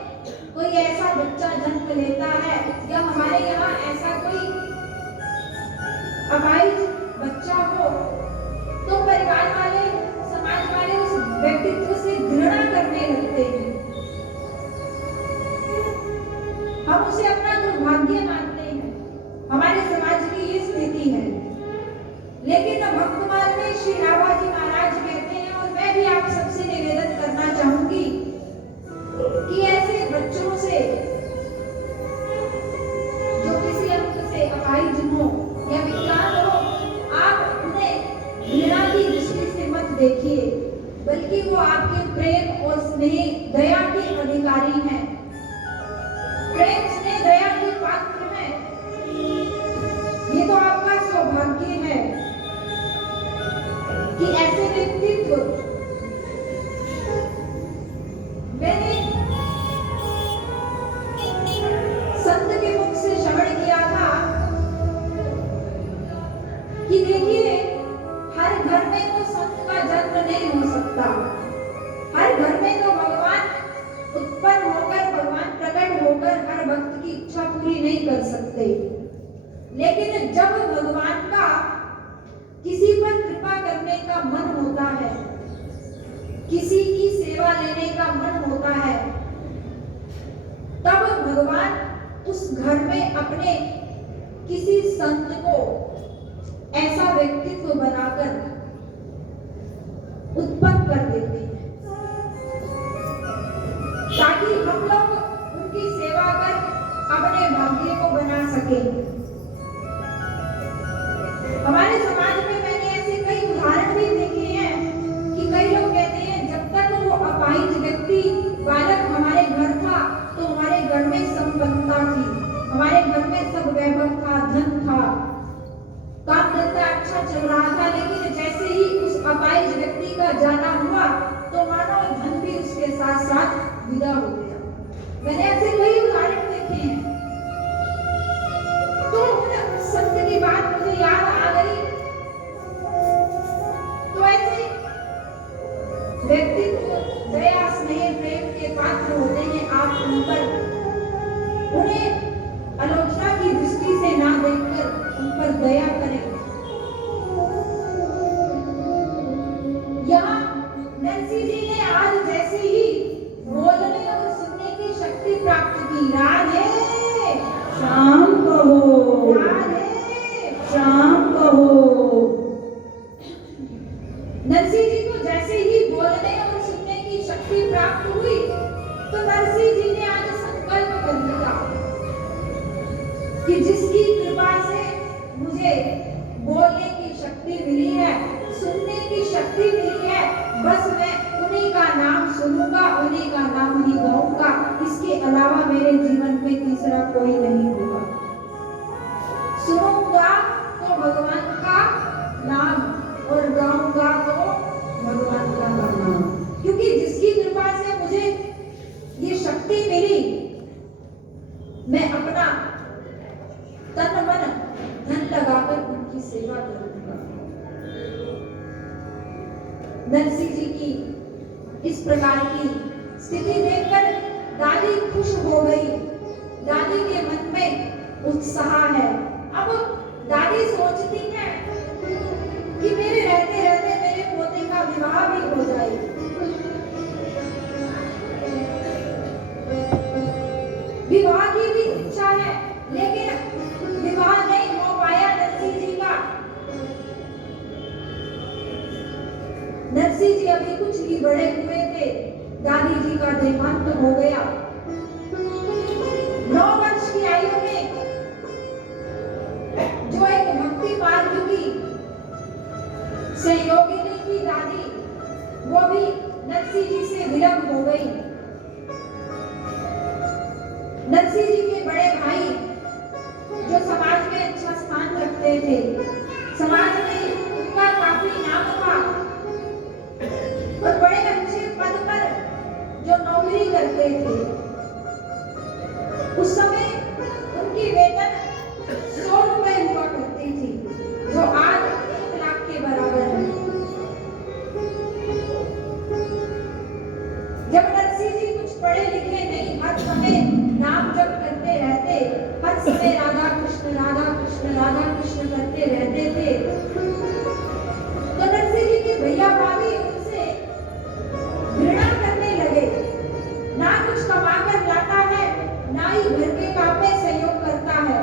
कोई ऐसा बच्चा जन्म लेता है या हमारे यहाँ ऐसा कोई अपाहिज बच्चा हो, तो परिवार वाले, समाज वाले उस व्यक्तित्व से घृणा करने लगते हैं। हम उसे अपना दुर्भाग्य मानते हैं। हमारे समाज की ये स्थिति है। लेकिन भक्तमाल में श्री नाभाजी महाराज कहते हैं, और मैं भी आप सबसे निवेदन करना चाहूंगी कि ऐसे बच्चों से जो किसी अंक से अपाहिज हो या विकलांग हो, आप उन्हें घृणा की दृष्टि से मत देखिए, बल्कि वो आपके प्रेम और स्नेह, दया के अधिकारी हैं। प्रेम स्नेह दया के पात्र हैं। ये तो आपका सौभाग्य है कि ऐसे व्यक्तित्व, मैंने संत के मुख से श्रवण किया था कि देखिए, हर घर में तो संत का जन्म नहीं हो सकता। हर घर में तो भगवान उत्पन्न होकर, भगवान प्रकट होकर हर भक्त की इच्छा पूरी नहीं कर सकते। लेकिन जब भगवान का किसी पर कृपा करने का मन होता है, किसी की सेवा लेने का मन होता है, तब भगवान उस घर में अपने किसी संत को ऐसा व्यक्तित्व बनाकर उत्पन्न कर देते हैं, ताकि हम लोग उनकी सेवा कर अपने भाग्य को बना सकें। हमारे समाज में मैंने ऐसे कई उदाहरण भी देखे हैं कि कई लोग कहते हैं, जब तक वो अपाहिज व्यक्ति बालक हमारे घर था तो हमारे घर में संपन्नता थी, हमारे घर में सब वैभव था, धन था, काम धंधा अच्छा चल रहा था। लेकिन जैसे ही उस अपाहिज व्यक्ति का जाना हुआ तो मानो धन भी उसके साथ साथ विदा हो गया। मैंने ऐसे कई उदाहरण देखे हैं। तो संत की बात मुझे याद आ गई। तो ऐसे व्यक्तित्व दया, स्नेह, प्रेम के पात्र होते हैं। आप उन पर, उन्हें आलोचना की दृष्टि से ना देखकर उन पर दया करें। यहाँ नरसी जी ने आज जैसे ही बोलने और सुनने की शक्ति प्राप्त की, राधे श्याम कहो, राधे श्याम कहो। नरसी जी को जैसे ही बोलने और सुनने की शक्ति प्राप्त हुई तो नरसी जी ने आज संकल्प कर लिया कि जिसकी कृपा से मुझे बोलने की शक्ति मिली है, सुनने की शक्ति मिली है, बस मैं उन्हीं का नाम सुनूंगा, उन्हीं का नाम ही गाऊंगा। इसके अलावा मेरे जीवन में तीसरा कोई नहीं होगा। सुनूंगा तो भगवान का नाम और गाऊंगा तो भगवान का नाम, क्योंकि जिसकी कृपा से मुझे ये शक्ति मिली, मैं अपना तन मन धन लगाकर उनकी सेवा करूंगा। नरसी जी की इस प्रकार की स्थिति देखकर दादी खुश हो गई। दादी के मन में उत्साह है। अब दादी सोचती है कि मेरे रहते रहते मेरे पोते का विवाह भी हो जाए। नरसिंह जी अभी कुछ ही बड़े हुए थे, दादी जी का देहांत हो गया। 9 वर्ष की आयु में जो एक भक्ति मार्ग की सहयोगिनी थी दादी, वो भी नरसिंह जी से विलंब हो गई। नरसिंह जी के बड़े भाई जो समाज में अच्छा स्थान रखते थे, समाज में उनका काफी नाम था और बड़े अच्छे पद पर जो नौकरी करते थे, उस समय उनकी वेतन 100 रुपए हुआ करती थी, जो आज 1 लाख के बराबर है। जब नरसिंह जी कुछ पढ़े लिखे नहीं, हर समय नाम जप करते रहते, हर समय राधा कृष्ण राधा कृष्ण राधा कृष्ण करते रहते थे, तो नरसिंह जी के भैया भाभी उनसे घृणा करने लगे। ना कुछ कमा कर लाता है, ना ही घर के काम में सहयोग करता है।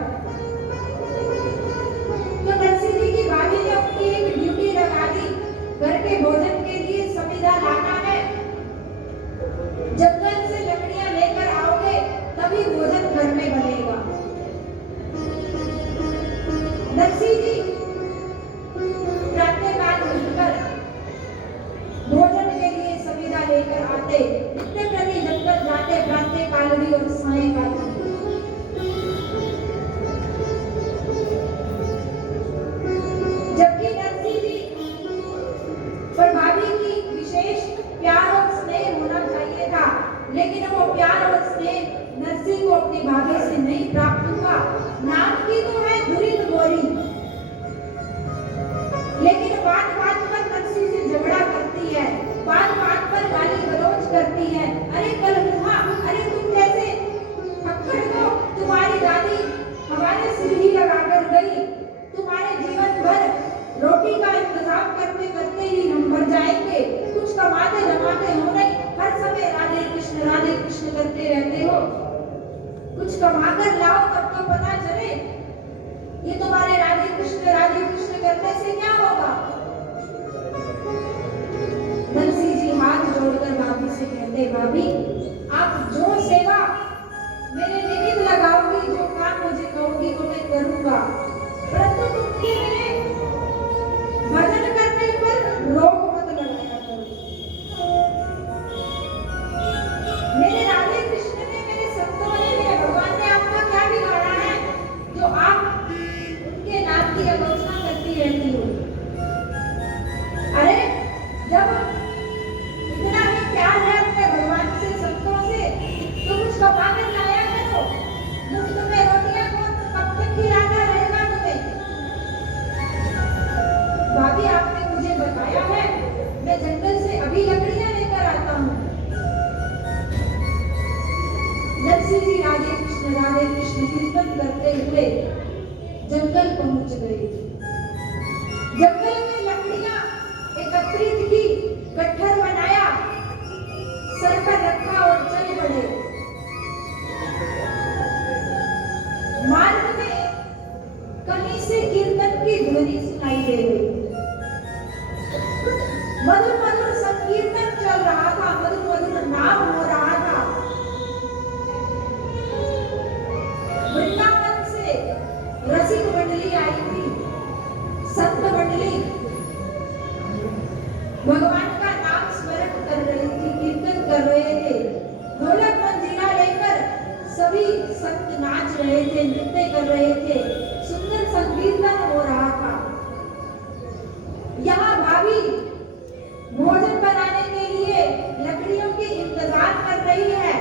तो नरसिंह जी की भाभी ने उनकी एक ड्यूटी लगा दी, घर के भोजन के लिए समिधा लाना है, जंगल से लकड़ियां लेकर आओगे तभी भोजन घर में बनेगा। नरसिंह जी प्रातःकाल उठकर भोजन के लिए समिधा लेकर आते, नित्य प्रति जंगल जाते, प्रातःकाल भी और सायंकाल भी। जबकि नरसिंह जी पर भाभी की विशेष प्यार और स्नेह होना चाहिए था, लेकिन वो प्यार और स्नेह नरसिंह को अपनी भाभी से नहीं प्राप्त हुआ। नाम की तो है धुरित गोरी, लेकिन बात बात पर नरसिंह से झगड़ा करती है, बात बात पर गाली गलौज करती है। अरे कल हुआ, अरे तुम कैसे अक्कड़ को तुम्हारी दादी हमारे सिर ही लगाकर गई, तुम्हारे जीवन भर रोटी का इंतजाम करते करते ही हम मर जाएंगे, कुछ कमाते जमाते हो नहीं, हर समय राधे कृष्ण करते रहते हो, कुछ कमा कर लाओ तब तो पता चले ये तुम्हारे राधे कृष्ण करने से क्या होगा। नरसिंह जी हाथ जोड़कर भाभी से कहते, भाभी आप जो सेवा मेरे निमित्त लगाओगी, जो काम मुझे कहोगी वो मैं करूंगा, परंतु तुमने मेरे भजन करने पर रोक मत लगाया करो। मेरे राधे कृष्ण ने, मेरे संतों ने, मेरे भगवान ने आपका क्या बिगाड़ा है जो आप उनके नाम की आलोचना करती रहती हो। अरे जब इतना ही प्यार है अपने भगवान से, संतों से, तो कुछ कमा कर लाया करो, मुफ्त में रोटियां कब तक खिलाता रहेगा तुम्हें। भाभी आपने मुझे बताया है, मैं जंगल से अभी लकड़ियां लेकर आता हूँ। नरसिंह जी राधे कृष्ण कीर्तन करते हुए जंगल पहुंच गए। जंगल में लकड़ियां एकत्रित की, गट्ठर बनाया, सर पर रखा और चल पड़े। मार्ग में कहीं से कीर्तन की ध्वनि सुनाई दे गई। मधुर मधुर संकीर्तन चल रहा था, मधुर मधुर नाम हो रहा था। वृंदावन से रसिक मंडली आई थी, संत मंडली भगवान का नाम स्मरण कर रही थी, कीर्तन कर रहे थे। ढोलक मंजीरा लेकर सभी संत नाच रहे थे, नृत्य कर रहे थे, सुंदर संकीर्तन हो रहा था। यहाँ भाभी भोजन बनाने के लिए लकड़ियों की इंतजार कर रही है।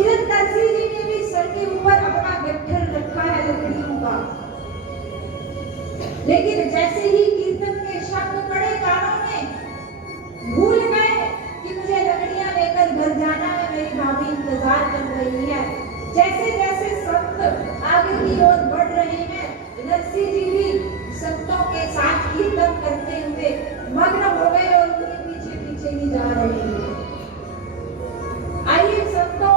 इधर नरसिंह जी ने भी सर के ऊपर अपना गट्ठर रखा है लकड़ियों का, लेकिन जैसे ही कीर्तन के शब्द पड़े कानों में, भूल गए कि मुझे लकड़ियां लेकर घर जाना है, मेरी भाभी इंतजार कर रही है। जैसे जैसे संत आगे की ओर बढ़ रहे हैं, नरसिंह जी भी संतों के साथ कीर्तन करते हुए मग्न हो गए और उनके पीछे पीछे ही जा रहे हैं। आइए संतों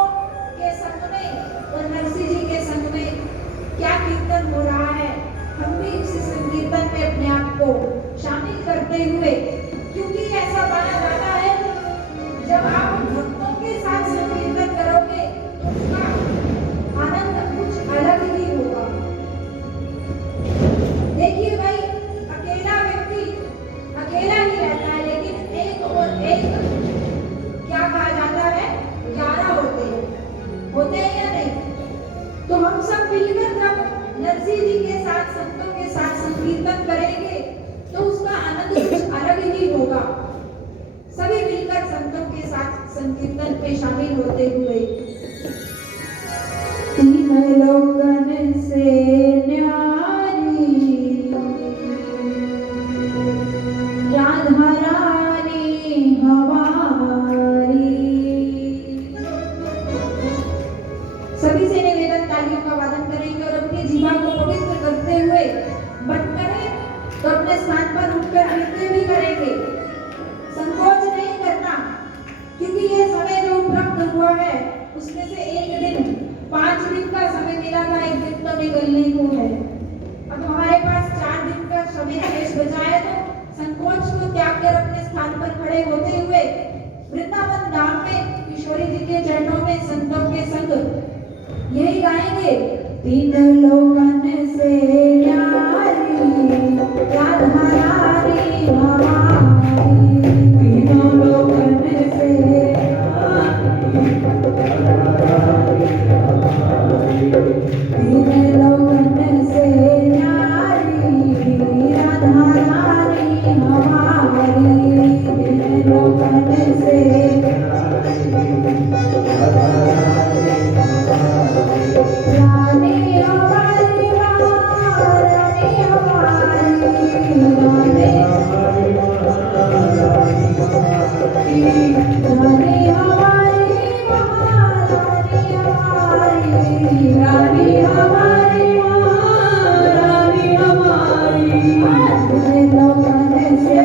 के संग में और नरसिंह जी के संग में क्या कीर्तन हो रहा है, हम भी इस संकीर्तन में अपने आप संकीर्तन में शामिल होते हुए तीन लोकन से न्यारी राधा रानी हमारी। सभी से निवेदन तालियों का वादन करेंगे और अपनी जीवा को पवित्र करते हुए बट करें तो अपने स्थान पर उठकर नृत्य भी करेंगे। संकोच नहीं करना, क्योंकि ये समय जो उपलब्ध हुआ है उसमें से एक दिन 5 दिन का समय मिला था, एक दिन तो निकलने को है। अब हमारे पास 4 दिन का समय शेष बचा है, तो संकोच को त्याग कर अपने स्थान पर खड़े होते हुए वृंदावन धाम में किशोरी जी के चरणों में संतों के संग यही गाएंगे। तीन लोकन से न्यारी राधा रानी हमारी। तीनों लोकन से तीन लोकन से न्यारी राधा रानी हमारी। तीन लोकन से रानी हमारी रानी हमारी रानी रानी हमारी महारानी हमारी रानी हमारी महारानी हमारी। तीन लोकन से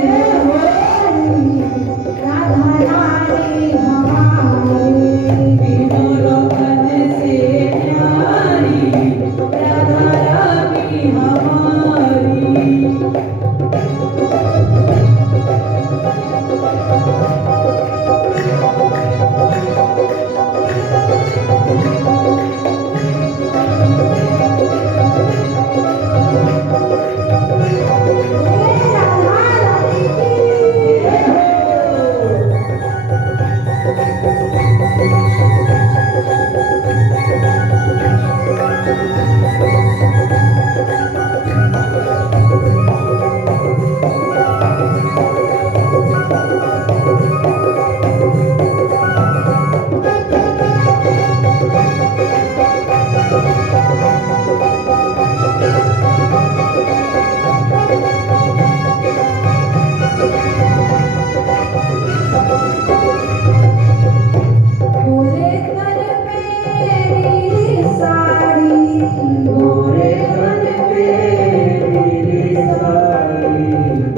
राधा रानी हमारी। तीनों लोकन से न्यारी राधा रानी हमारी। गोरे तन पे नीली साड़ी गोरे तन पे नीली साड़ी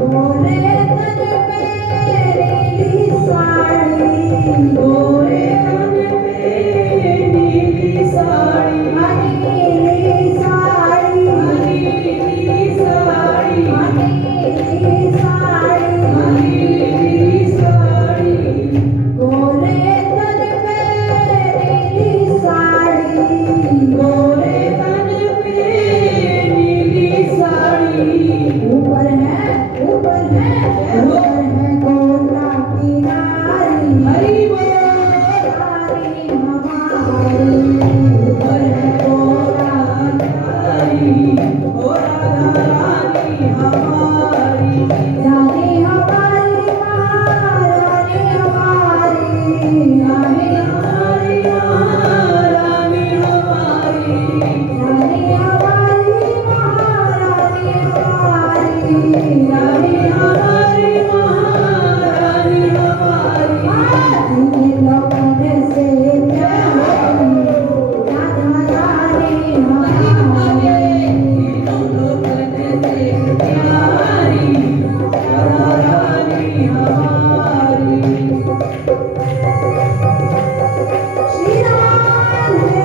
गोरे तन पे नीली साड़ी गोरे तन पे नीली साड़ी नीली साड़ी नीली साड़ी नीली साड़ी नीली साड़ी गोरे तन पे नीली साड़ी गोरे तन पे नीली साड़ी। ऊपर है ऊपर है गोरा की नारी हरी नारी हमारी। ऊपर है गोरा नारी गोरा रानी हमारी। रानी हमारी महारानी हमारी रानी हमारी महारानी हमारी। रानी हमारी महारानी हमारी रानी हमारी महारानी हमारी। तीन लोकन से न्यारी राधा रानी हमारी। तीनों लोकन से न्यारी राधा रानी हमारी। श्री राधे।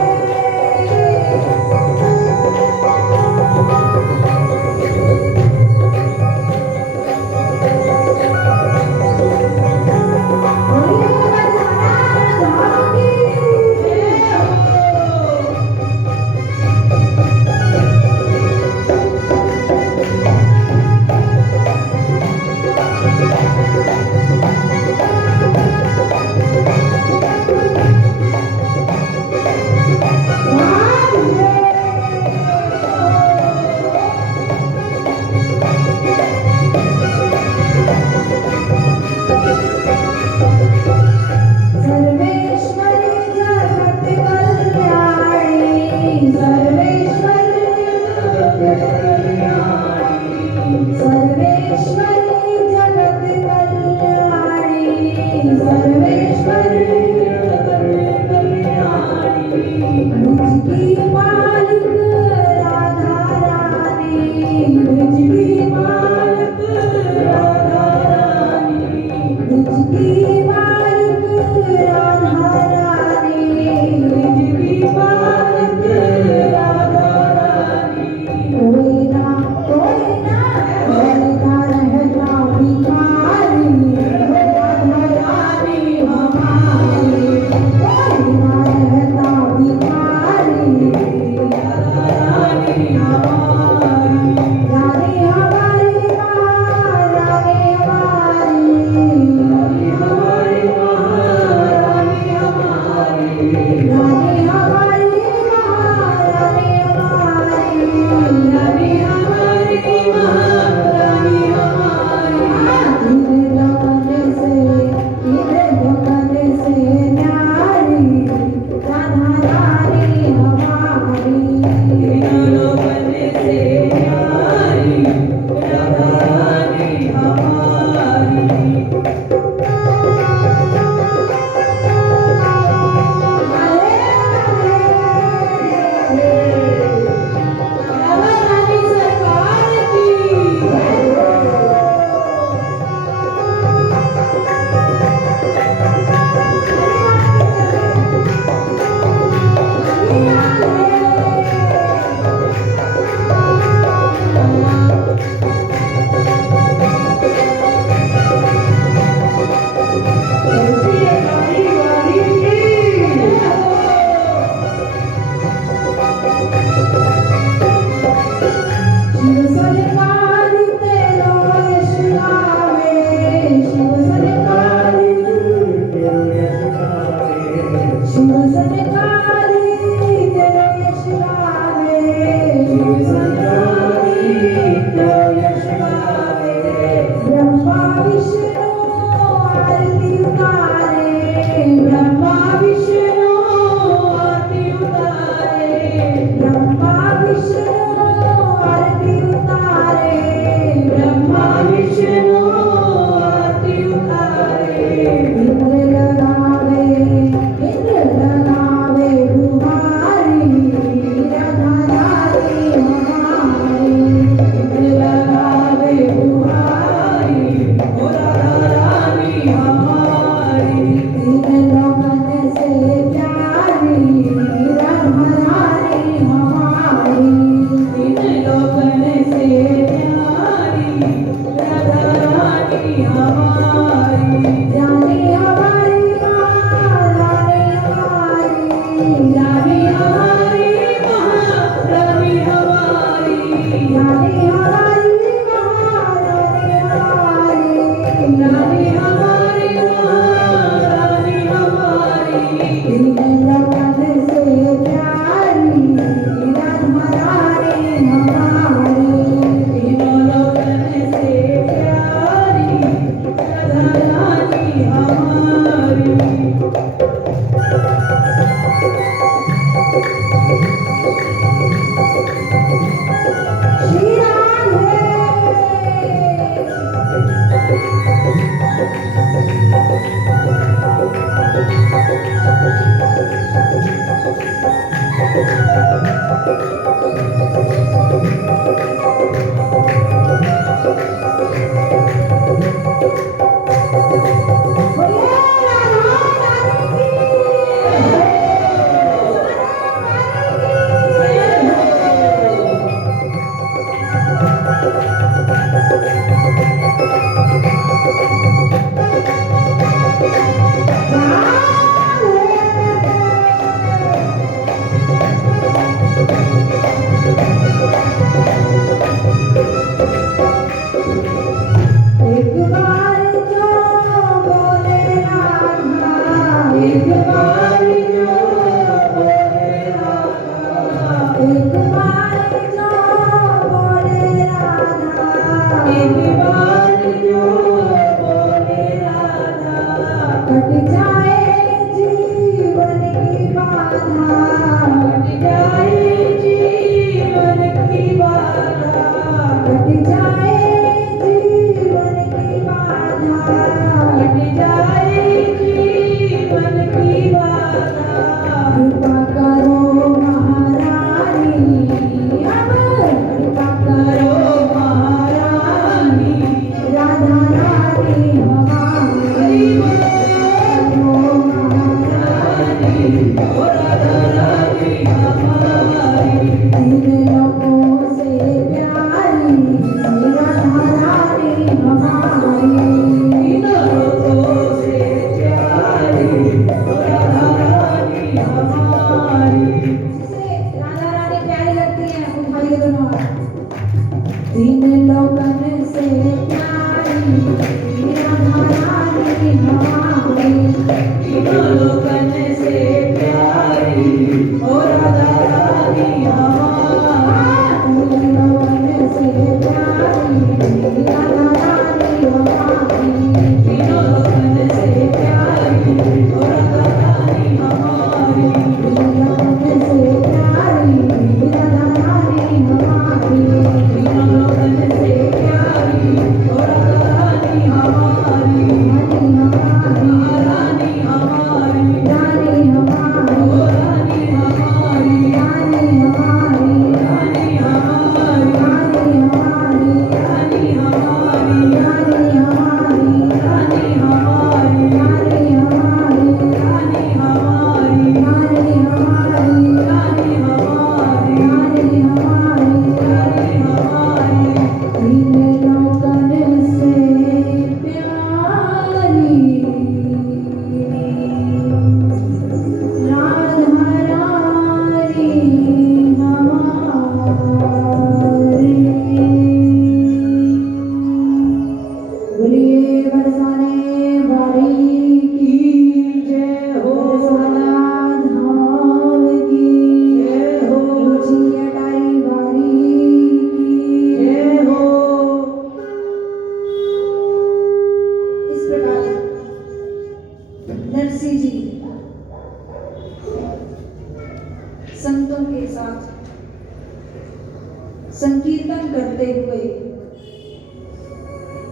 संकीर्तन करते हुए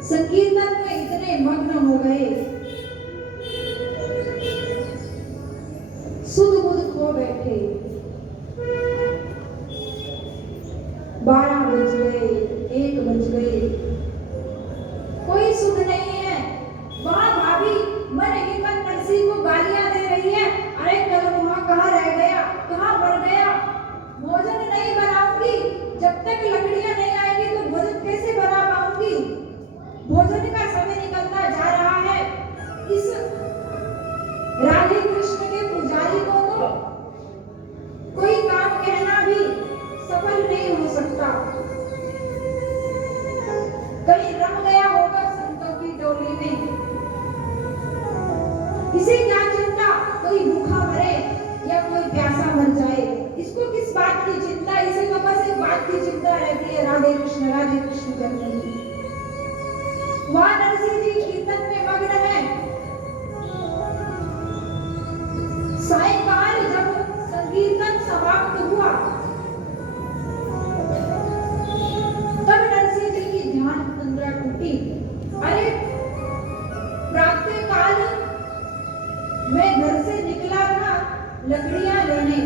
संकीर्तन में इतने मग्न हो गए, सुध बुध खो बैठे। 12 बज गए, 1 बज गए, कोई सुध नहीं है। वहां भाभी मन ही मन नरसी को गालियां दे रही है, अरे कल वहां कहाँ रह गया, कहाँ मर गया, भोजन नहीं बनाऊंगी, जब तक लकड़ियां नहीं आएगी तो भोजन कैसे बना पाऊंगी। भोजन का समय निकलता जा रहा है। इस राधे कृष्ण के पुजारी को तो कोई काम कहना भी सफल नहीं हो सकता। कहीं रम गया होगा संतों की टोली में। इसे क्या चिंता, कोई भूखा मरे या कोई प्यासा मर जाए, इसको किस बात की चिंता। इसे तो बस एक बात की चिंता रहती है, राधे कृष्ण करने की। वहां नरसिंह जी कीर्तन में मग्न है। सायंकाल जब संकीर्तन समाप्त हुआ तब नरसिंह जी की ध्यान मुद्रा टूटी। अरे प्रातः काल मैं घर से निकला था लकड़ियां लेने,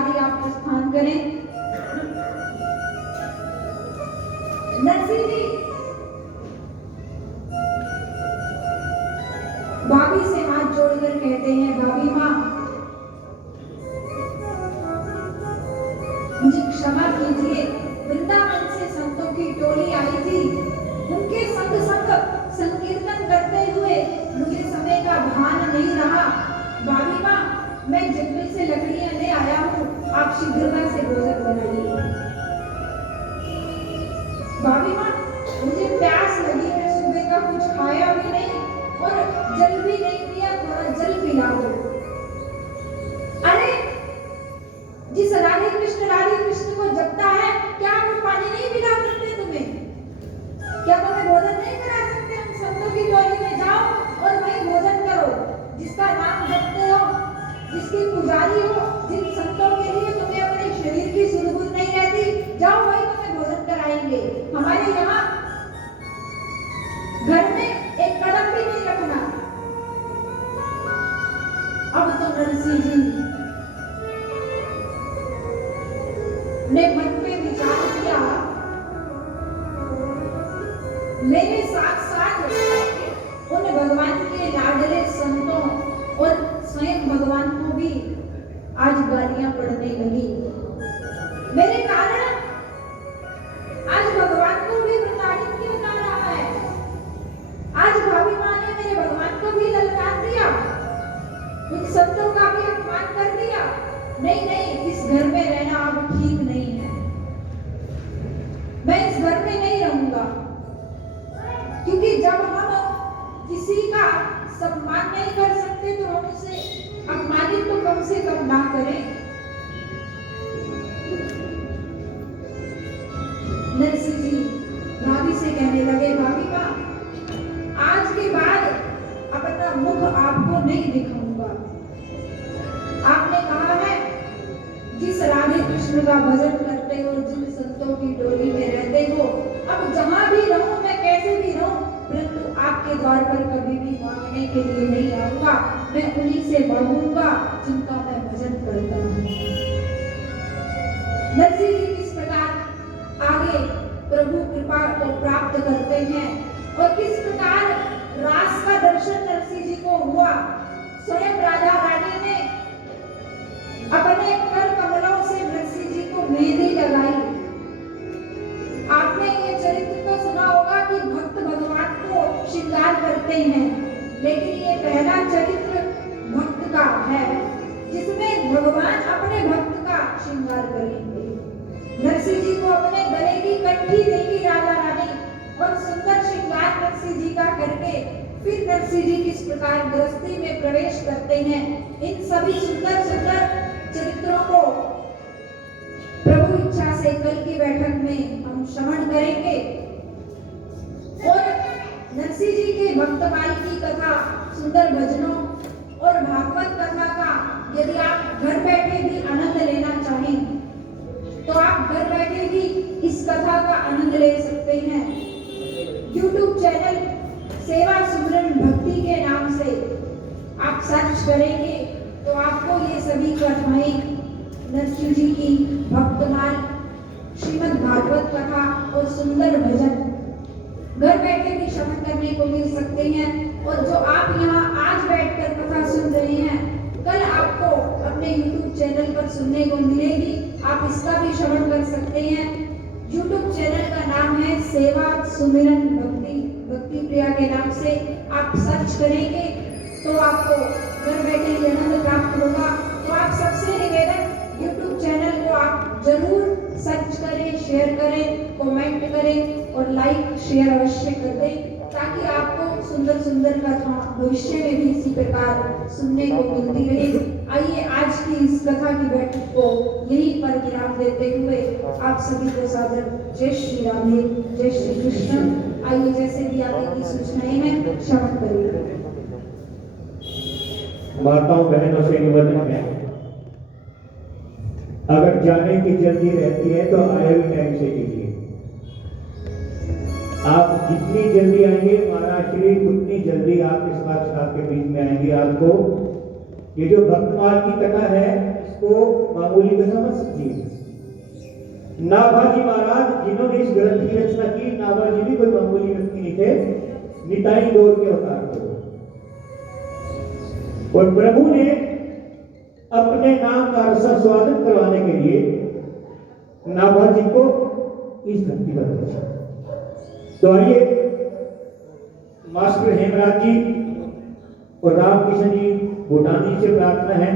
आदि आप प्रस्थान करें। नरसिंह जी भाभी से हाथ जोड़कर कहते हैं, भाभी माँ मुझे क्षमा कीजिए, वृंदावन से संतों की टोली आई थी, उनके संग संग संकीर्तन करते हुए मुझे समय का भान नहीं रहा। भाभी माँ मैं जंगल से लकड़ियां ले आया हूँ, आप शीघ्रता से भोजन बनाइए। भाभी माँ मुझे प्यास लगी है, सुबह का कुछ खाया भी नहीं और जल भी नहीं पिया, थोड़ा जल पिला दो। अरे जिस राधे कृष्ण को जपता है, क्या वो पानी नहीं पिला सकते तुम्हें? क्या तुम्हें भोजन नहीं करा सकते? हम संतों की टोली में जाओ और वहीं भोजन करो। जिसका नाम जपते हो, जिसकी पुजारी हो, जिन संतों के लिए तुम्हें अपने शरीर की सुध-बुध नहीं रहती, जाओ वहीं तुम्हें भोजन कराएंगे। हमारे यहाँ घर में एक कदम भी नहीं रखना। अब तो नरसिंह जी ने मन में विचार किया, मेरे साथ साथ उन भगवान के लाडले संतों और स्वयं भगवान को भी आज गालियां पड़ने लगी। मेरे कारण आज भगवान को भी प्रताड़ित किया जा रहा है। आज भाभी माँ ने मेरे भगवान को भी ललकार दिया, उन संतों का भी अपमान कर दिया। नहीं नहीं, इस घर में रहना अब ठीक नहीं है, मैं इस घर में नहीं रहूंगा। क्योंकि जब हम किसी का सम्मान नहीं कर सकते तो हम उसे अपमानित तो कम से कम ना करें। नरसिंह जी भाभी से कहने लगे, भाभी माँ आज के बाद अपना मुख आपको नहीं दिखाऊंगा। आपने कहा है जिस राधे कृष्ण का भजन करते हो, जिन संतों की टोली में रहते हो, अब जहां भी रहूं मैं, कैसे भी रहूं, परंतु आपके द्वार पर कभी भी मांगने के लिए नहीं आऊंगा। मैं उन्हीं से मांगूंगा जिनका मैं भजन करता हूँ। नरसिंह जी किस प्रकार आगे प्रभु कृपा को प्राप्त करते हैं और किस प्रकार रास का दर्शन नरसिंह जी को हुआ। स्वयं राधा रानी ने अपने कर कमलों से नरसिंह जी को मेहंदी लगाई। आपने ये चरित्र तो सुना होगा कि भक्त भगवान को श्रृंगार करते हैं, लेकिन ये पहला चरित्र भक्त का है जिसमें भगवान अपने भक्त का श्रृंगार करेंगे। नरसिंह जी को अपने गले की कंठी देगी राधा रानी और सुंदर श्रृंगार नरसिंह जी का करके फिर नरसिंह जी किस प्रकार गृहस्थी में प्रवेश करते हैं, इन सभी सुंदर सुंदर चरित्रों को प्रभु इच्छा से कल की बैठक में हम श्रवण करेंगे। और नरसिंह जी के भक्तमाल की कथा, सुंदर भजनों और भागवत कथा का यदि आप घर बैठे भी आनंद लेना चाहें तो आप घर बैठे भी इस कथा का आनंद ले सकते हैं। YouTube चैनल सेवा सुमरन भक्ति के नाम से आप सर्च करेंगे तो आपको ये सभी कथाएं, नरसिंह जी की भक्तमाल, श्रीमद् भागवत कथा और सुंदर भजन घर बैठे भी श्रवण करने को मिल सकते हैं। और जो आप यहाँ आज बैठकर कथा सुन रहे हैं, कल आपको अपने YouTube चैनल पर सुनने को मिलेगी। आप इसका भी श्रवण कर सकते हैं। YouTube चैनल का नाम है सेवा सुमिरन भक्ति प्रिया के नाम से आप सर्च करेंगे तो आपको घर बैठे ही आनंद प्राप्त होगा। तो आप सबसे निवेदन, YouTube चैनल को आप जरूर सर्च करें, शेयर करें, कमेंट करें और लाइक शेयर अवश्य कर दें ताकि आपको सुंदर सुंदर कथा भविष्य में भी इसी प्रकार सुनने को मिलती रहे। आइए आज की इस कथा की बैठक को यहीं पर विराम देते हुए आप सभी को सादर जय श्री राधे, जय श्री कृष्ण। आइए जैसे भी आगे की सूचनाएं हैं श्रवण करिए। माताओं बहनों से निवेदन है, अगर जाने की जल्दी रहती है तो आए हुए टाइम से कीजिए। आप जितनी जल्दी आएंगे महाराज श्री उतनी जल्दी आप इस बादशाह के बीच में आएंगे। आपको ये जो भक्तमाल की कथा है को मामूली का समझ सकती नाभाजी महाराज जिन्होंने इस ग्रंथ की रचना की, नाभाजी भी कोई मामूली व्यक्ति नहीं थे, निताई गौर के अवतार थे। और प्रभु ने अपने नाम का रसास्वादन करवाने के लिए नाभाजी को इस धरती पर भेजा। तो आइए मास्टर हेमराज जी और रामकिशन जी भूटान जी से प्रार्थना है